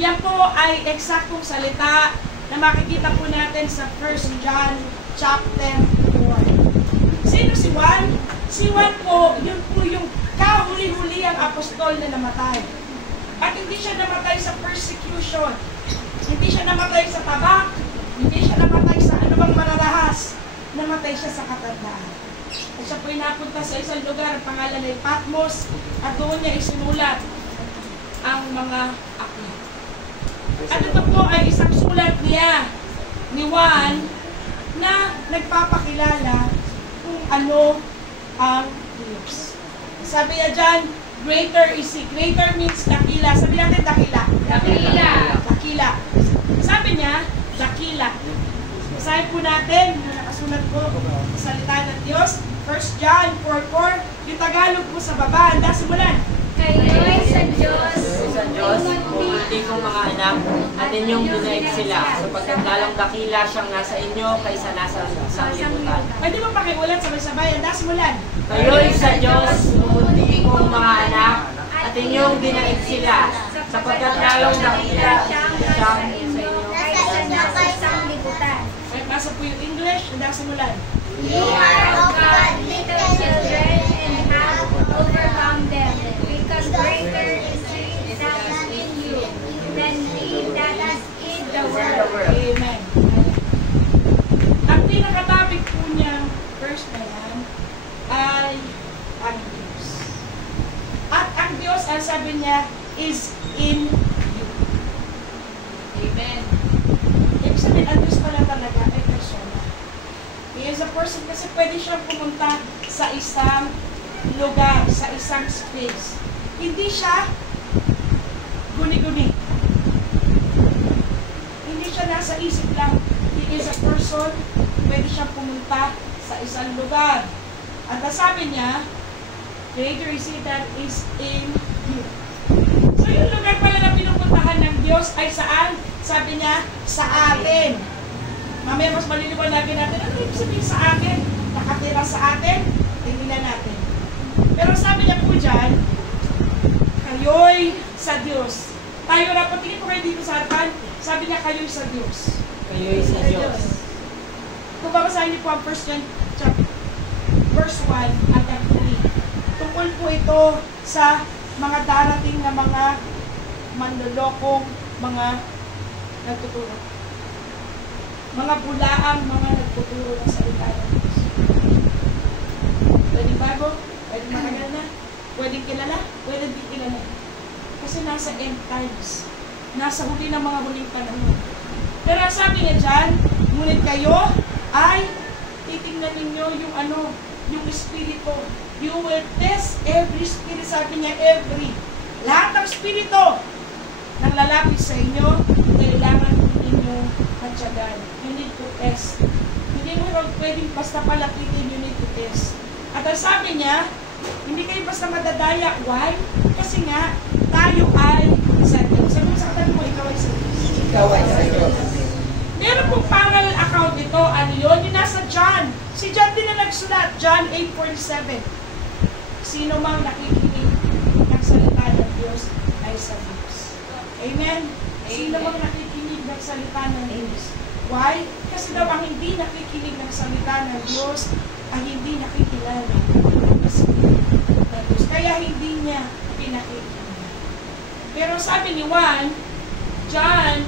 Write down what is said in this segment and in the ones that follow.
Yan po ay eksaktong salita na makikita po natin sa 1 John chapter 4. Sino si Juan? Si Juan po, yun po yung kahuli-huli ang apostol na namatay. At hindi siya namatay sa persecution. Hindi siya namatay sa tabak. Hindi siya namatay sa anumang mararahas. Namatay siya sa katandaan. At siya po napunta sa isang lugar, ang pangalan ay Patmos, at doon niya isinulat ang mga aklat. At ito po ay isang sulat niya ni Juan na nagpapakilala kung ano ang Diyos. Sabi niya dyan, greater is He. Greater means dakila. Sabi natin dakila. Dakila. Dakila. Sabi niya, dakila. Basahin po natin, nakasulat po sa salita ng Diyos. 1 John 4:4. Yung Tagalog po sa baba. Handa simulan. Kayo'y sa Diyos. Sa Diyos, bumulti kong mga anak, at inyong dinaig sila, sapagkat lalong dakila siyang nasa inyo kaysa nasa sanglibutan. Pwede mo pakiulat sabay-sabay. Handa simulan. Kayo'y sa Diyos, bumulti kong mga anak, at inyong dinaig sila, sapagkat lalong dakila siyang sa inyo Kaysa nasa sanglibutan. Ay, basa po yung English. Handa simulan. You are of God, little children, and have overcome them, because greater is He that is in you than he that is in the world. Amen. Ang pinakatopic po niya, verse na yan, ay ang Diyos. At ang Diyos, ang sabi niya, is in you. Amen. Ibig sabihin, ang Diyos pala talaga ay persona. He is a person kasi pwede siyang pumunta sa isang lugar, sa isang space. Hindi siya guni-guni. Hindi siya nasa isip lang. He is a person, pwede siyang pumunta sa isang lugar. At nasabi niya, greater is He that is in you. So yung lugar pala na pinupuntahan ng Diyos ay saan? Sabi niya, sa atin. Mamaya mas maliliwanagin natin, ano ibig sabihin sa atin? Nakatira sa atin? Tingnan natin. Pero sabi niya po dyan, kayo'y sa Diyos. Tayo na, patingin po kayo dito sa harapan, sabi niya kayo'y sa Diyos. Kayo'y sa Diyos. Kung babasahin niyo po ang 1 John verse 1 at 3. Tungkol po ito sa mga darating na mga manlolokong mga nagtuturo. Mga bulaang mga nagtuturo ng salita ng Diyos. Pwede bago? Pwede matagal na? Pwede kilala? Pwede di kilala. Kasi nasa end times. Nasa huli ng mga huling panahon. Pero sabi niya dyan, ngunit kayo ay titingnan ninyo yung yung espiritu. You will test every spirit. Sabi niya, every. Lahat ng espiritu nang lalapit sa inyo, kailangan ninyo matyagan. You need to test. Hindi mo pwedeng basta palapitin, you need to test. At ang sabi niya, hindi kayo basta madadaya. Why? Kasi nga, tayo ay sa Diyos. Sabi mo sa katabi mo, ikaw ay sa Diyos. Ikaw ay sa Diyos. Meron pong parallel account ito. Ano yun? Yung nasa John. Si John din na nagsulat. John 8:47. Sino mang nakikinig ng salita ng Diyos ay sa Diyos. Amen? Sino mang nakikinig ng salita ng Diyos? Why? Kasi daw ang hindi nakikinig ng salita ng Diyos ay hindi nakikilala ng Espiritu ng Diyos. Kaya hindi niya pinakikinig. Pero sabi ni Juan, John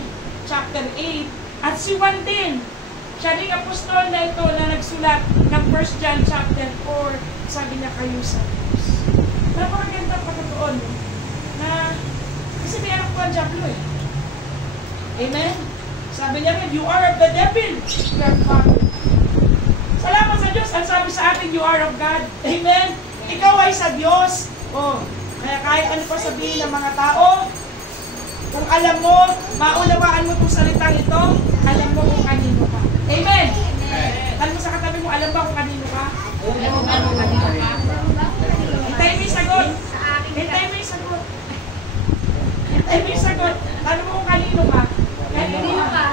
chapter 8, at si Juan din, siya rin apostol na ito na nagsulat ng 1 John chapter 4, sabi niya kayo sa Diyos. Napakaganda pagkatoon na kasi may anak ko ang Diablo eh. Amen? Sabi niya rin, you are of the devil, your father. Salamat sa Diyos. Ang sabi sa atin, you are of God. Amen? Ikaw ay sa Diyos. Oh, kaya kahit ano pa sabihin ng mga tao, kung alam mo, maunawaan mo itong salitang ito, alam mo kung kanino ka. Amen? Alam mo sa katabi mo, alam ba kung kanino ka? Alam mo ba kung kanino ka? Hintayin mo yung sagot. Hintayin mo yung sagot. Hintayin mo yung sagot. Alam mo kung kanino ka? Kanino ka?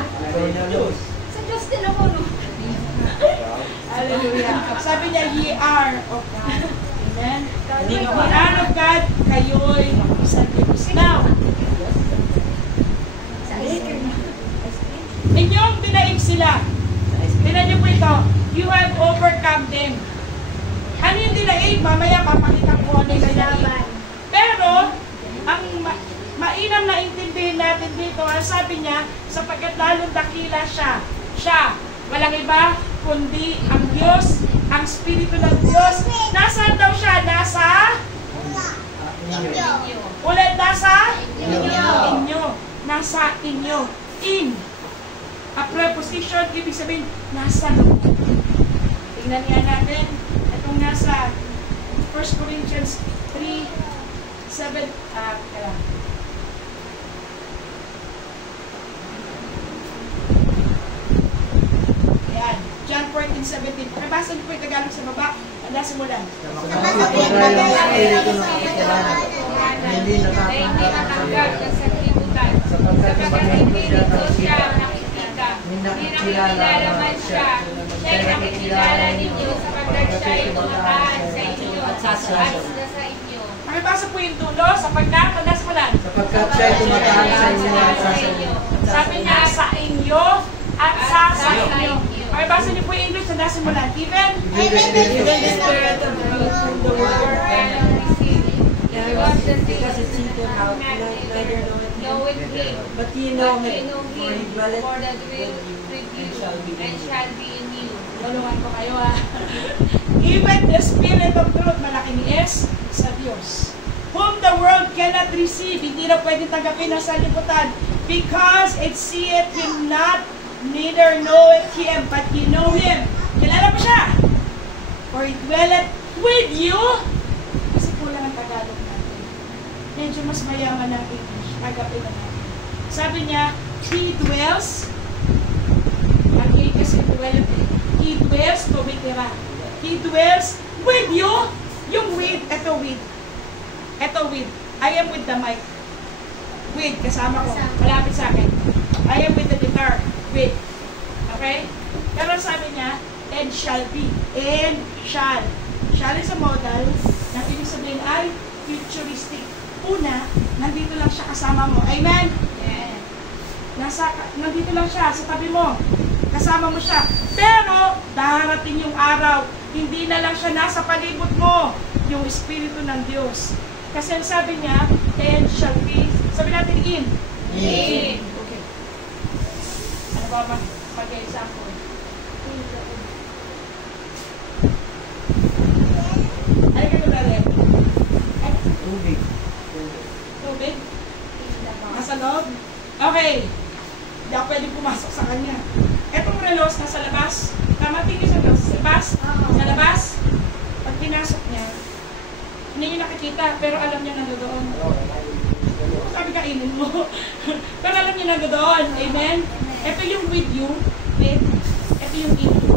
Sa Diyos din ako, no? Hallelujah. Sabi niya, ye are of God. Amen? Ye are of God, kayo'y sa Diyos. Now, overcome them. Ano yung delayed? Mamaya papakita ko ano yung delayed. Pero, ang mainam na intindihin natin dito, ang sabi niya, sapagkat lalong dakila siya. Siya, walang iba, kundi ang Diyos, ang Espiritu ng Diyos. Nasaan daw siya? Nasa? Ulit, nasa? Inyo. Nasa inyo. In. A preposition, ibig sabihin, nasa loob. Tingnan nga natin, itong nasa 1 Corinthians 3:7, kaya. Ayan, John 14:17. Pakibasa niyo po yung Tagalog sa baba. Tanda simulan. Hindi natanggap sa kalibutan. Sapagkat hindi nito siya nakikita. Ninakikilala man siya. Siya'y nakikilala ninyo sapagkat siya'y tumataan sa inyo at sa inyo. Pakibasa po yung dulo, sapagkat, tanda simulan. Sapagkat siya'y tumataan sa inyo at sa inyo. Sabi niya, sa inyo at sa inyo. Pakibasa niyo po yung English, tanda simulan. Even the Spirit of truth from the Word and because it's seated out, neither know it him, but ye know but him, you know for he him, dwelleth for that will with you and shall be in you. tulungan ko kayo Even the Spirit of truth, malaki ni S, sa Diyos. Whom the world cannot receive, hindi na pwede tanggapin ng sanlibutan, because it seeth him not, neither knoweth him, but ye know him. Kilala mo siya? For he dwelleth with you. Kasi kulang ang Tagalog natin. Medyo mas mayaman ang English. Tanggapin na natin. Sabi niya, he dwells, again kasi dwelleth, he dwells, tumitira. He dwells with you. Yung with, eto with. Eto with. I am with the mic. With, kasama ko. Malapit sa akin. I am with the guitar. With. Okay? Pero sabi niya, and shall be. And shall. Shall is a modal na ibig sabihin ay futuristic. Una, nandito lang siya kasama mo. Amen? Yeah. Nandito lang siya sa tabi mo. Kasama mo siya. Pero, darating yung araw, hindi na lang siya nasa palibot mo. Yung Espiritu ng Diyos. Kasi ang sabi niya, and shall be. Sabi natin in. In. Okay. Ano ba mag-example? Ay, kayo dali. tubig. Tubig? Nasa loob? Okay. Hindi ako pwede pumasok sa kanya. Etong relos nasa labas. Tama, tingin sa labas. Sa labas. Pag pinasok niya, hindi niyo nakikita, pero alam niya nandoon. Sabi kainin mo. Pero alam niya nandoon. Amen? Ito yung with you. With. Ito yung in you.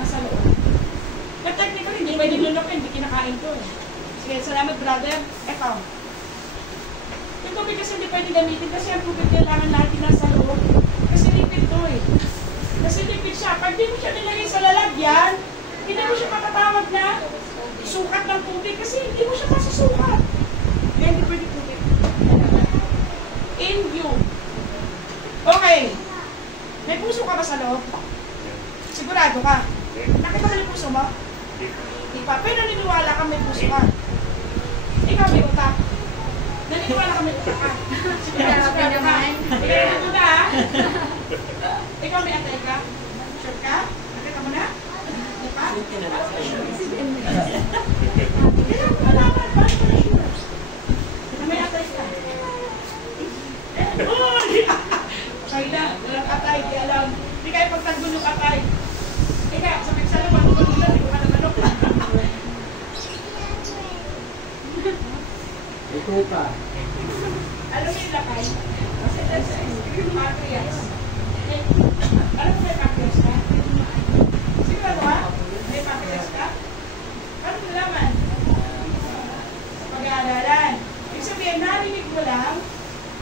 Nasa loob. But technically, hindi pwede lunukin. Hindi kinakain ko eh. Sige, salamat brother. Ito. Yung tubig kasi hindi pwede gamitin kasi ang tubig kailangan natin nasa loob. Kasi lipid to eh. Kasi lipid siya. Pag di mo siya nilagay sa lalagyan, hindi mo siya matatawag na sukat ng tubig kasi hindi mo siya masusukat. Kaya hindi pwede tubig. In you. Okay. May puso ka ba sa loob? Sigurado ka? Nakita mo yung puso mo? Di pa. Pero naniniwala ka may puso ka. Ikaw may utak. Naniniwala ka may utak ka. Sigurado ka naman. Sigurado ka ha? Ikaw may atay ka? Sure ka? Nakita mo na? Di pa? Kailan mo malaman? Bakit mo na sure? Na may atay ka? Oh! Okay na. Walang atay. Di alam. Di kayo pagtanggol yung atay. Ika, sa pigsala mo, tulog lang. Di ko ka na manok. Ito pa. Alam mo yung lakay? Kasi that's pancreas. Alam mo may pancreas ka? Sigurado ka? May pancreas ka? Ano mo naman? Sa pag-aaralan. Ibig sabihin, narinig mo lang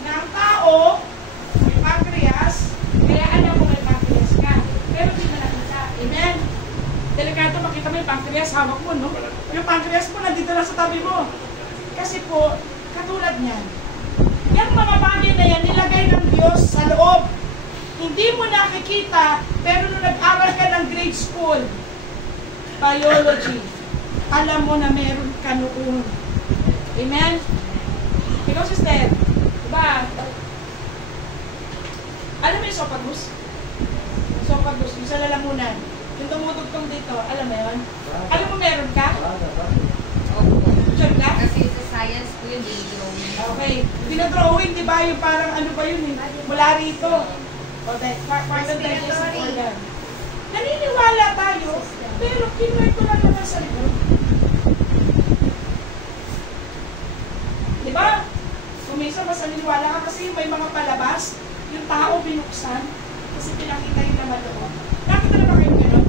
na ang tao may pancreas, kaya alam mo may pancreas ka. Pero di mo nakita. Amen? Delikado makita mo yung pancreas, hawak mo, no? Yung pancreas mo nandito lang sa tabi mo. Kasi po, katulad niyan, yung mga bagay na yan, nilagay ng Diyos sa loob. Hindi mo nakikita, pero nung nag-aral ka ng grade school, biology, alam mo na meron ka noon. Amen? Ikaw, sister, diba? Alam mo yung sopagus? Sopagus, yung sa lalamunan. Yung tumutugtong dito, alam mo yun? Alam mo meron ka? Sure ka? Kasi sa science po yun, Okay. Pinadrawing, di ba? Yung parang ano ba yun eh? Mula rito. O, part of digestive organ. Naniniwala tayo, pero kinway ko lang naman sa likod. Di ba? Kung minsan mas naniniwala ka kasi may mga palabas, yung tao binuksan, kasi pinakita yung naman doon. Nakita na ba kayo gano'n?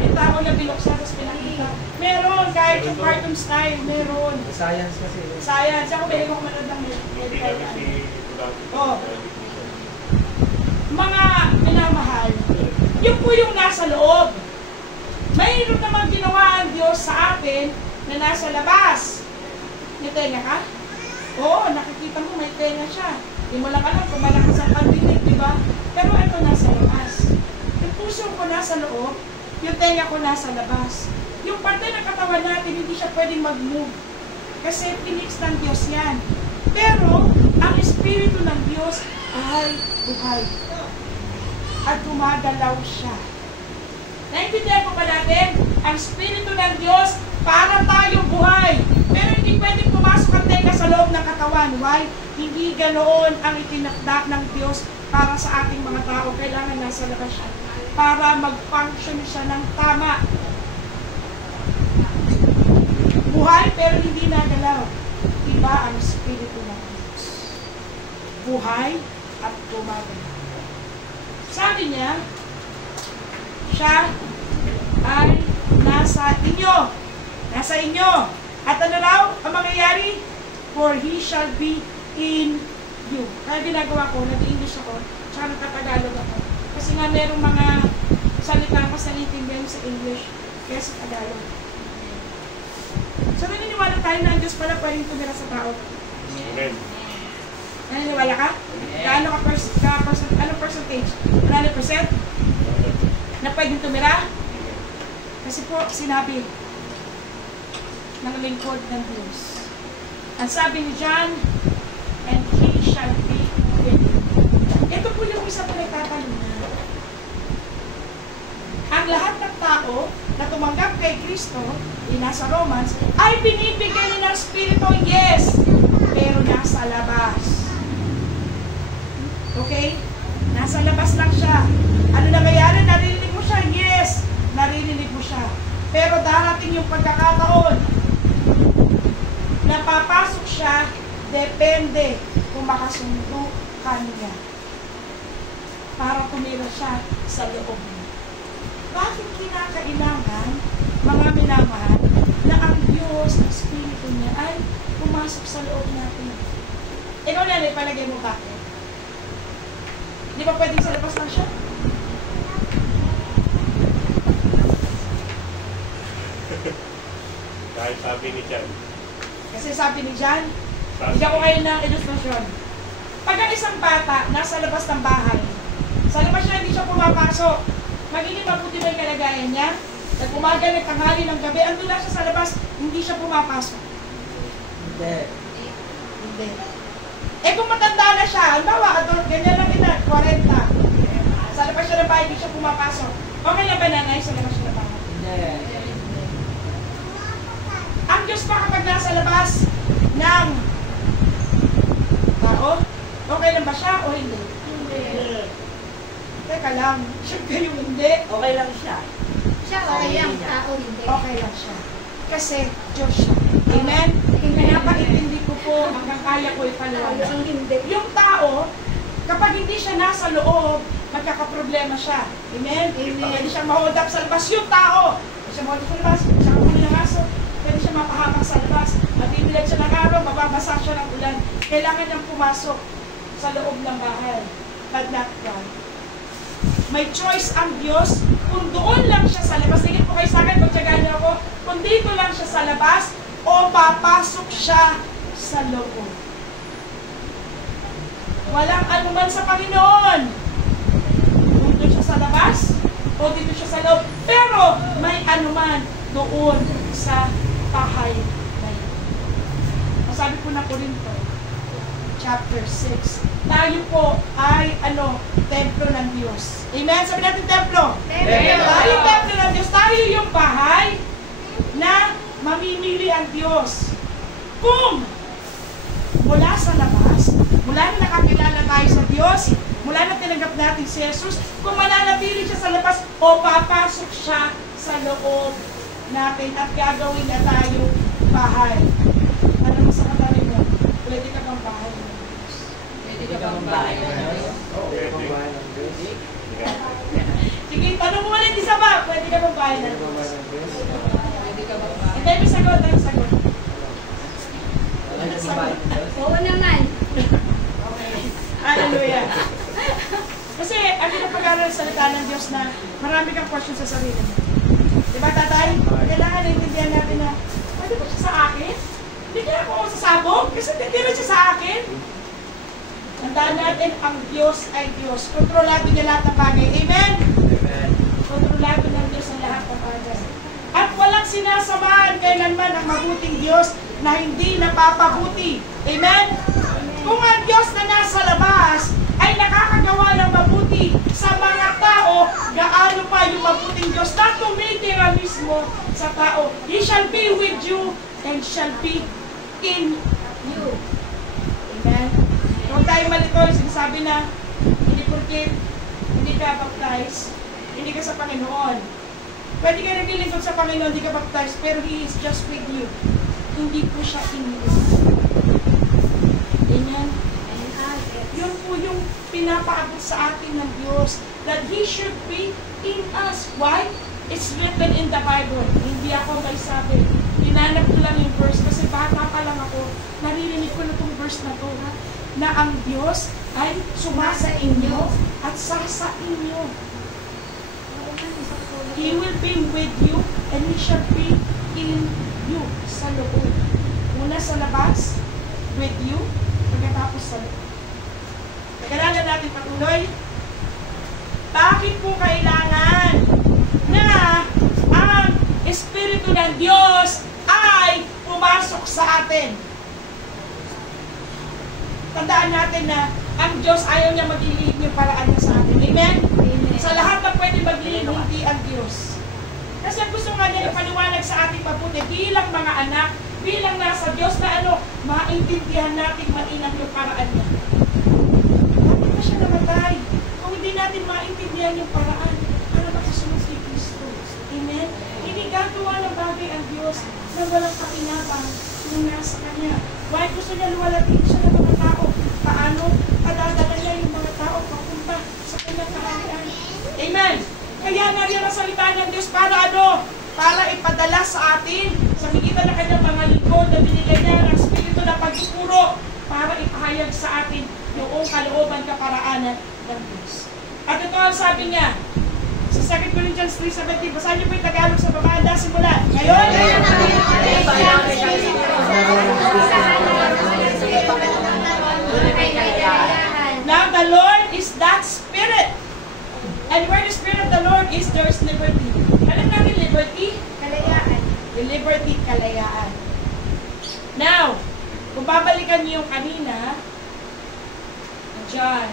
Yung tao na binuksan, tapos pinakita. Meron, kahit yung cartoon style, meron. Science kasi. Science. Ako may higong manood ng medical. Oh. Mga minamahal, yun po yung nasa loob. Mayroon naman ginawa ang Diyos sa atin na nasa labas. May tenga ka? Oo, nakikita mo may tenga siya. Hindi mo lang alam kung malakas ang pandinig, di ba? Pero ito nasa labas. Yung puso ko nasa loob, yung tenga ko nasa labas. Yung parte ng katawan natin, hindi siya pwedeng mag-move. Kasi pinix ng Diyos yan. Pero, ang Espiritu ng Diyos ay buhay. At gumagalaw siya. Naintindihan ko ba natin? Ang Espiritu ng Diyos, para tayong buhay. Pero hindi pwedeng pumasok ang tenga sa loob ng katawan. Why? Hindi ganoon ang itinakda ng Diyos para sa ating mga tao. Kailangan nasa labas siya. Para mag-function siya ng tama. Buhay pero hindi nagalaw. Iba ang Espiritu ng Diyos. Buhay at gumagalaw. Sabi niya, siya ay nasa inyo. Nasa inyo. At ano raw ang mangyayari? For he shall be in you. Kaya ginagawa ko, nag-English ako, tsaka nagtatagalog ako. Kasi nga merong mga salita mas nanitindihan sa English kaya sa Tagalog. So naniniwala tayo na ang Diyos pala pwedeng tumira sa tao. Amen. Naniniwala ka? Kaano ka anong percentage? 100% na pwedeng tumira? Kasi po, sinabi ng lingkod ng Diyos. Ang sabi ni John, and he shall be with you. Ito po yung isa po nagtatanong. Ang lahat ng tao na tumanggap kay Kristo, nasa Romans, ay binibigyan ng Espiritu, yes, pero nasa labas. Okay? Nasa labas lang siya. Ano nangyayari? Naririnig mo siya? Yes, naririnig mo siya. Pero darating yung pagkakataon na papasok siya, depende kung makasundo ka niya para tumira siya sa loob niya. Bakit kinakailangan, mga minamahal, na ang Diyos, ang Espiritu niya ay pumasok sa loob natin? Ikaw na, palagay mo bakit? Di ba pwedeng sa labas lang siya? Dahil sabi ni Jan. Kasi sabi ni John, bigyan ko kayo ng ilustrasyon. Pag ang isang bata nasa labas ng bahay, sa labas siya hindi siya pumapasok, magiging mabuti ba yung kalagayan niya? Nag-umaga, nagtanghali ng gabi, andun lang siya sa labas, hindi siya pumapasok. Hindi. Hindi. Eh kung matanda na siya, halimbawa, ganyan lang edad, 40, sa labas siya ng bahay, hindi siya pumapasok. Okay lang ba nanay sa labas siya ng bahay? Hindi. Ang Diyos pa kapag nasa labas ng tao, okay lang ba siya o hindi? Hindi. Teka lang, sure kayo hindi. Okay lang siya. Siya, okay lang. Tao, hindi. Okay lang siya. Kasi Diyos siya. Amen? Kaya paintindi ko po, hanggang kaya ko ipaliwanag. Yung tao, kapag hindi siya nasa loob, magkakaproblema siya. Amen? Pwede siya ma-hold up sa labas. Yung tao, pwede siya ma-hold up sa labas, siya kumuli ng aso, pwede siya mapahamak sa labas, at ibilag siya ng araw, mababasa siya ng ulan. Kailangan niyang pumasok sa loob ng bahay. But not God. May choice ang Diyos kung doon lang siya sa labas. Tingin po kayo sa akin, pagtsagaan niyo ako, kung dito lang siya sa labas, o papasok siya sa loob. Walang anuman sa Panginoon. Kung doon siya sa labas, o dito siya sa loob. Pero may anuman doon sa bahay na yun. Masabi po na Corinto, chapter 6. Tayo po ay templo ng Diyos. Amen? Sabi natin templo. Tayo templo ng Diyos. Tayo yung bahay na mamimili ang Diyos. Kung mula sa labas, mula na nakakilala tayo sa Diyos, mula na tinanggap natin si Jesus, kung mananatili siya sa labas o papasok siya sa loob natin at gagawin na tayo bahay. Ano mo sa katabi mo? Pwede ka bang bahay ng Diyos? Pwede ka bang bahay ng Diyos? Sige, tanong mo ulit isa ba? Pwede ka bang bahay ng Diyos? Pwede ka bang bahay? Hindi, may sagot, may sagot. Oo naman. Okay. Hallelujah. Kasi ang pinapag-aaral sa salita ng Diyos na marami kang question sa sarili mo. Diba, tatay? Kailangan naintindihan natin na, pwede ba siya sa akin? Hindi kaya ako sasabog? Kasi hindi rin siya sa akin. Tandaan natin, ang Diyos ay Diyos. Kontrolado niya lahat ng bagay. Amen? Kontrolado ng Diyos ang lahat ng bagay. At walang sinasamahan kailanman ang mabuting Diyos na hindi napapabuti. Amen? Kung ang Diyos na nasa labas ay nakakagawa ng mabuti sa mga tao, gaano pa yung mabuting Diyos na tumitira mismo sa tao. He shall be with you and shall be in you. Amen? Huwag tayo malito, sinasabi na hindi porkit hindi ka baptized, hindi ka sa Panginoon. Pwede ka naglilingkod sa Panginoon, hindi ka baptized, pero He is just with you. Hindi po siya in you. Amen? Yun po yung pinapaabot sa atin ng Diyos, that He should be in us. Why? It's written in the Bible. Hindi ako may sabi. Hinanap ko lang yung verse kasi bata pa lang ako, naririnig ko na itong verse na to, ha? Na ang Diyos ay sumasa inyo at sasa inyo. He will be with you and He shall be in you sa loob. Una sa labas, with you, pagkatapos sa loob. Pagkalalan natin patuloy. Bakit po kailangan na ang Espiritu ng Diyos ay pumasok sa atin? Tandaan natin na ang Diyos ayaw niya maglilihim yung paraan niya sa atin. Amen? Sa lahat na pwede maglilihim, hindi ang Diyos. Kasi ang gusto nga niya ipaliwanag sa ating mabuti bilang mga anak, bilang nasa Diyos na maintindihan natin mainam yung paraan niya. Bakit na siya namatay? Kung hindi natin maintindihan yung paraan, para makasunod si Kristo. Amen? Hindi gagawa ng bagay ang Diyos na walang kakinabang kung nasa Kanya. Why gusto niya luwalatin siya ng mga tao? Paano padadala niya yung mga tao papunta sa Kanyang kaharian? Amen? Kaya nga rin ang salita ng Diyos para Para ipadala sa atin sa migitan ng Kanyang mga lingkod na binigay niya ng Espiritu na pagtuturo para ipahayag sa atin yung kalooban kaparaanan ng Diyos. At ito ang sabi niya sa 2 Corinthians 3:17. Basahin niyo po yung Tagalog sa babanda simula. Ngayon, now the Lord is that Spirit. And where the Spirit of the Lord is, there is liberty. Alam natin liberty? Kalayaan. Yung liberty, kalayaan. Now, kung babalikan niyo yung kanina, John,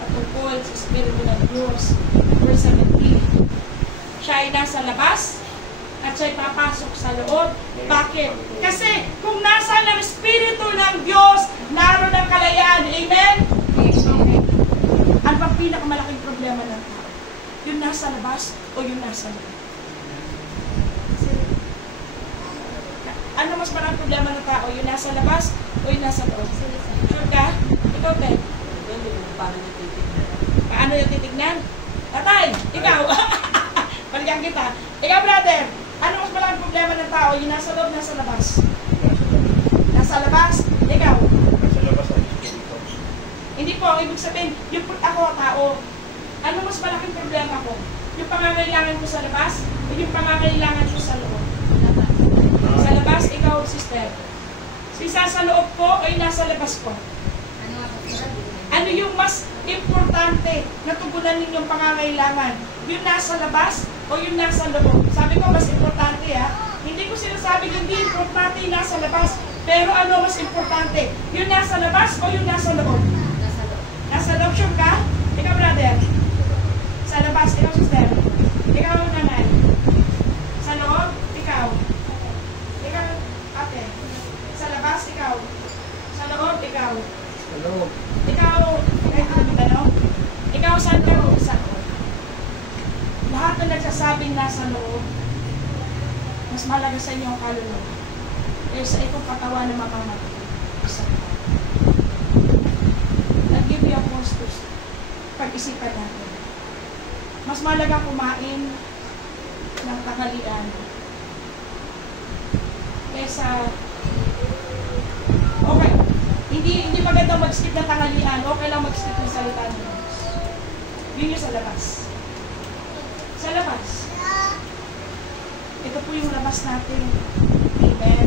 at tungkol sa Espiritu ng Diyos, verse 17, siya ay nasa labas, at siya ay papasok sa loob. Bakit? Kasi kung nasa ang Espiritu ng Diyos, naroon ang kalayaan. Amen? Ano bang pinakamalaking problema ng tao? Yung nasa labas o yung nasa loob? Ano mas maraming problema ng tao? Yung nasa labas o yung nasa loob? Sure ka? Ikaw, Ben? Paano yung titignan? Tatay, ikaw! Balikan kita. Ikaw, brother, ano mas maraming problema ng tao? Yung nasa loob, nasa labas? Nasa labas? Ikaw? Nasa labas ang Espiritu. Hindi po, ibig sabihin, yung ako, tao, ano mas malaking problema ko? Yung pangangailangan ko sa labas o yung pangangailangan ko sa loob? Sa labas, ikaw, sister. Isa sa loob ko o yung nasa labas ko? Ano yung mas importante na tugunan ninyong pangangailangan? Yung nasa labas o yung nasa loob? Sabi ko, mas importante ha. Hindi ko sinasabi hindi importante yung nasa labas. Pero ano mas importante? Yung nasa labas o yung nasa loob? Nasa loob. Nasa loob, sure ka? Ikaw, brother. Sa labas, ikaw, sister. Ikaw, nanay. Sa loob, ikaw. Ikaw, ate. Sa labas, ikaw. Sa loob, ikaw. Hello. Ikaw, ikaw, saan ka mo? Sa loob. Lahat na nagsasabing nasa loob, mas malaga sa inyo ang kaluluwa. Kaya sa itong katawan na mamamatay. I'll give you a pause to pag-isipan natin. Mas malaga kumain ng tanghalian kesa okay, hindi maganda mag-skip ng tanghalian, okay lang mag-skip ng salita ng Diyos. Yun yung sa labas. Sa labas. Ito po yung labas natin. Amen.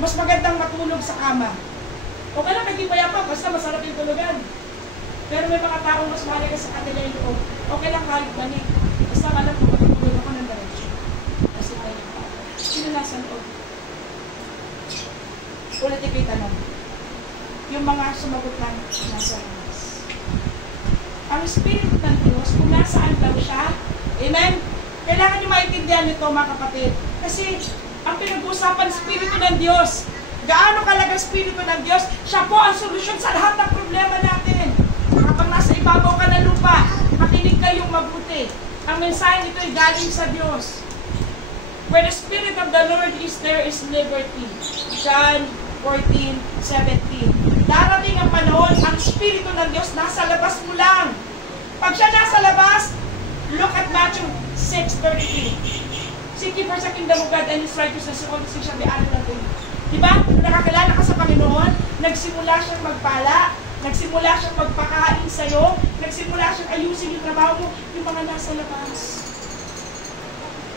Mas magandang matulog sa kama. Okay lang, hindi pa basta masarap yung tulugan. Pero may mga taong mas mahalaga sa kanila yung loob. Okay lang kahit bani. Basta alam ko, matutulog ako ng diretsyo. Kasi tayo yung tao. Sino nasa loob? Ulit ikay tanong. Yung mga sumagot lang nasa labas. Ang Espiritu ng Diyos, kung nasaan daw siya, amen? Kailangan nyo maintindihan nito, mga kapatid. Kasi, ang pinag-uusapan, Espiritu ng Diyos. Gaano kalaga Espiritu ng Diyos? Siya po ang solusyon sa lahat ng problema natin. Kapag nasa ibabaw ka ng lupa, makinig kayong mabuti. Ang mensahe nito ay galing sa Diyos. Where the Spirit of the Lord is, there is liberty. John 14:17. Darating ang panahon, ang Espiritu ng Diyos nasa labas mo lang. Pag siya nasa labas, look at Matthew 6:33. Seek ye first the kingdom of God and His righteousness, and all these things shall be added unto you. Diba? Kung nakakilala ka sa Panginoon, nagsimula siyang magpala, nagsimula siyang magpakain sa'yo, nagsimula siyang ayusin yung trabaho mo, yung mga nasa labas.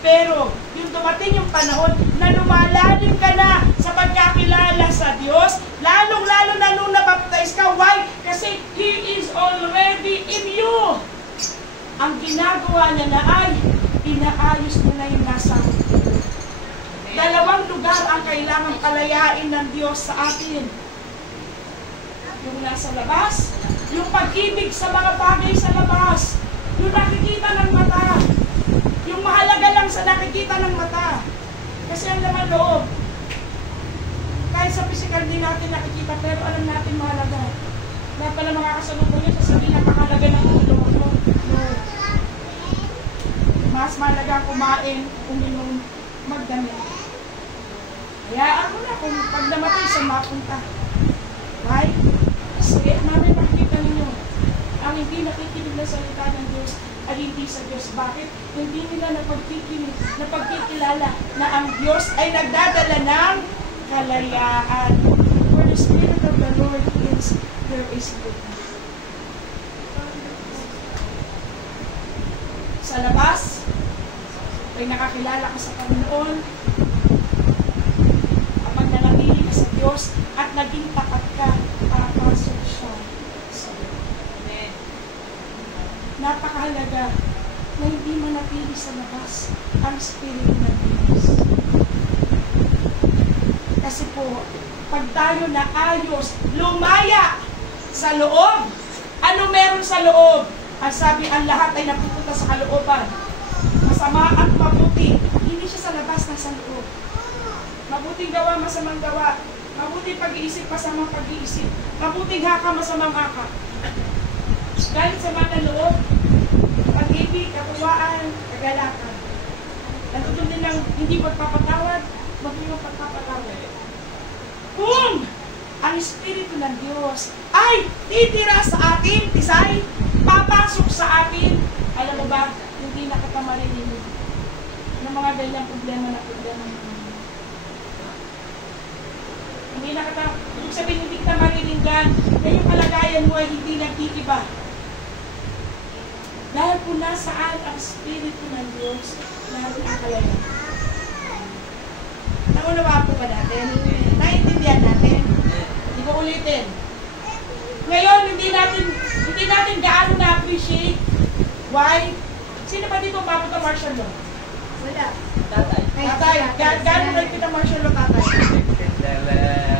Pero, yung dumating yung panahon na lumalalim ka na sa pagkakilala sa Diyos, lalong-lalo na nung nabaptize ka. Why? Kasi He is already in you. Ang ginagawa niya na ay, inaayos mo na yung nasa dalawang lugar ang kailangang palayain ng Diyos sa atin. Yung nasa labas, yung pag-ibig sa mga bagay sa labas, yung nakikita ng mata, yung mahalaga lang sa nakikita ng mata. Kasi ang laman loob, kahit sa physical din natin nakikita, pero alam natin mahalaga. Lahat pala mga kasalubong nyo, sasabihin napakahalaga ng ulo mo. No. Mas mahalaga kumain, uminom, magdamit. Hayaan mo na kung pag namatay siya mapunta. Right? Kasi namin makikita ninyo, ang hindi nakikinig na salita ng Diyos ay hindi sa Diyos. Bakit? Hindi nila napagkikilala na ang Diyos ay nagdadala ng kalayaan. Where the Spirit of the Lord is, there is liberty. Sa labas, pag nakakilala ka sa Panginoon, kapag nanatili ka sa Diyos at naging tapat ka, papasok siya sa iyo. Amen. Napakahalaga na hindi manatili sa labas ang Espiritu ng Diyos. Kasi po, pag tayo na ayos, lumaya sa loob. Ano meron sa loob? Ang sabi, ang lahat ay napupunta sa kalooban. Masama at mabuti. Hindi siya sa labas, nasa loob. Mabuting gawa, masamang gawa. Mabuting pag-iisip, masamang pag-iisip. Mabuting haka, masamang haka. Galit sa mga loob, pag-ibig, katuwaan, kagalakan. Natutun din ng hindi pagpapatawad, magiging pagpapatawad. Kung ang Espiritu ng Diyos ay titira sa atin, tisay, papasok sa atin, alam mo ba, hindi nakata marinig ng mga ganyang problema na problema natin. Hindi nakata, ibig sabihin, hindi kita mariningan na yung kalagayan mo ay hindi nagtikiba. Dahil kung nasaan ang Espiritu ng Diyos, lahat ang kalayaan. Naunawa po ba natin? Naiintindihan natin? Hindi ko ulitin. Ngayon, hindi natin gaano na-appreciate Why? Sino ba dito umabot ng martial law? Wala. Tatay. Tatay, gano'n nagpit ang martial law, tatay?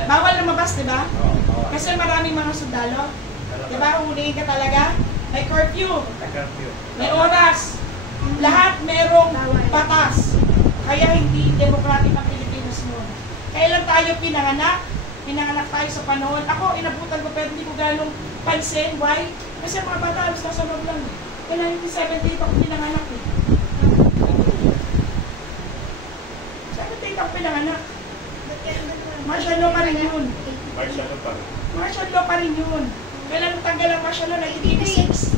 Bawal lumabas, di ba? Kasi maraming mga sundalo. Di ba? Huhulihin ka talaga. May curfew. May oras. Lahat merong batas. Kaya hindi democratic ang Pilipinas mo. Kailan tayo pinanganak? Pinanganak tayo sa panahon. Ako, inabutan ko pero hindi ko ganong pansin. Why? Kasi mga bata, alos nasa loob lang. Kaya 1978 ako pinanganak eh. 78 ako pinanganak. Martial law pa rin yun. Martial law pa rin yun. Kailan tanggal ang martial law? 1986.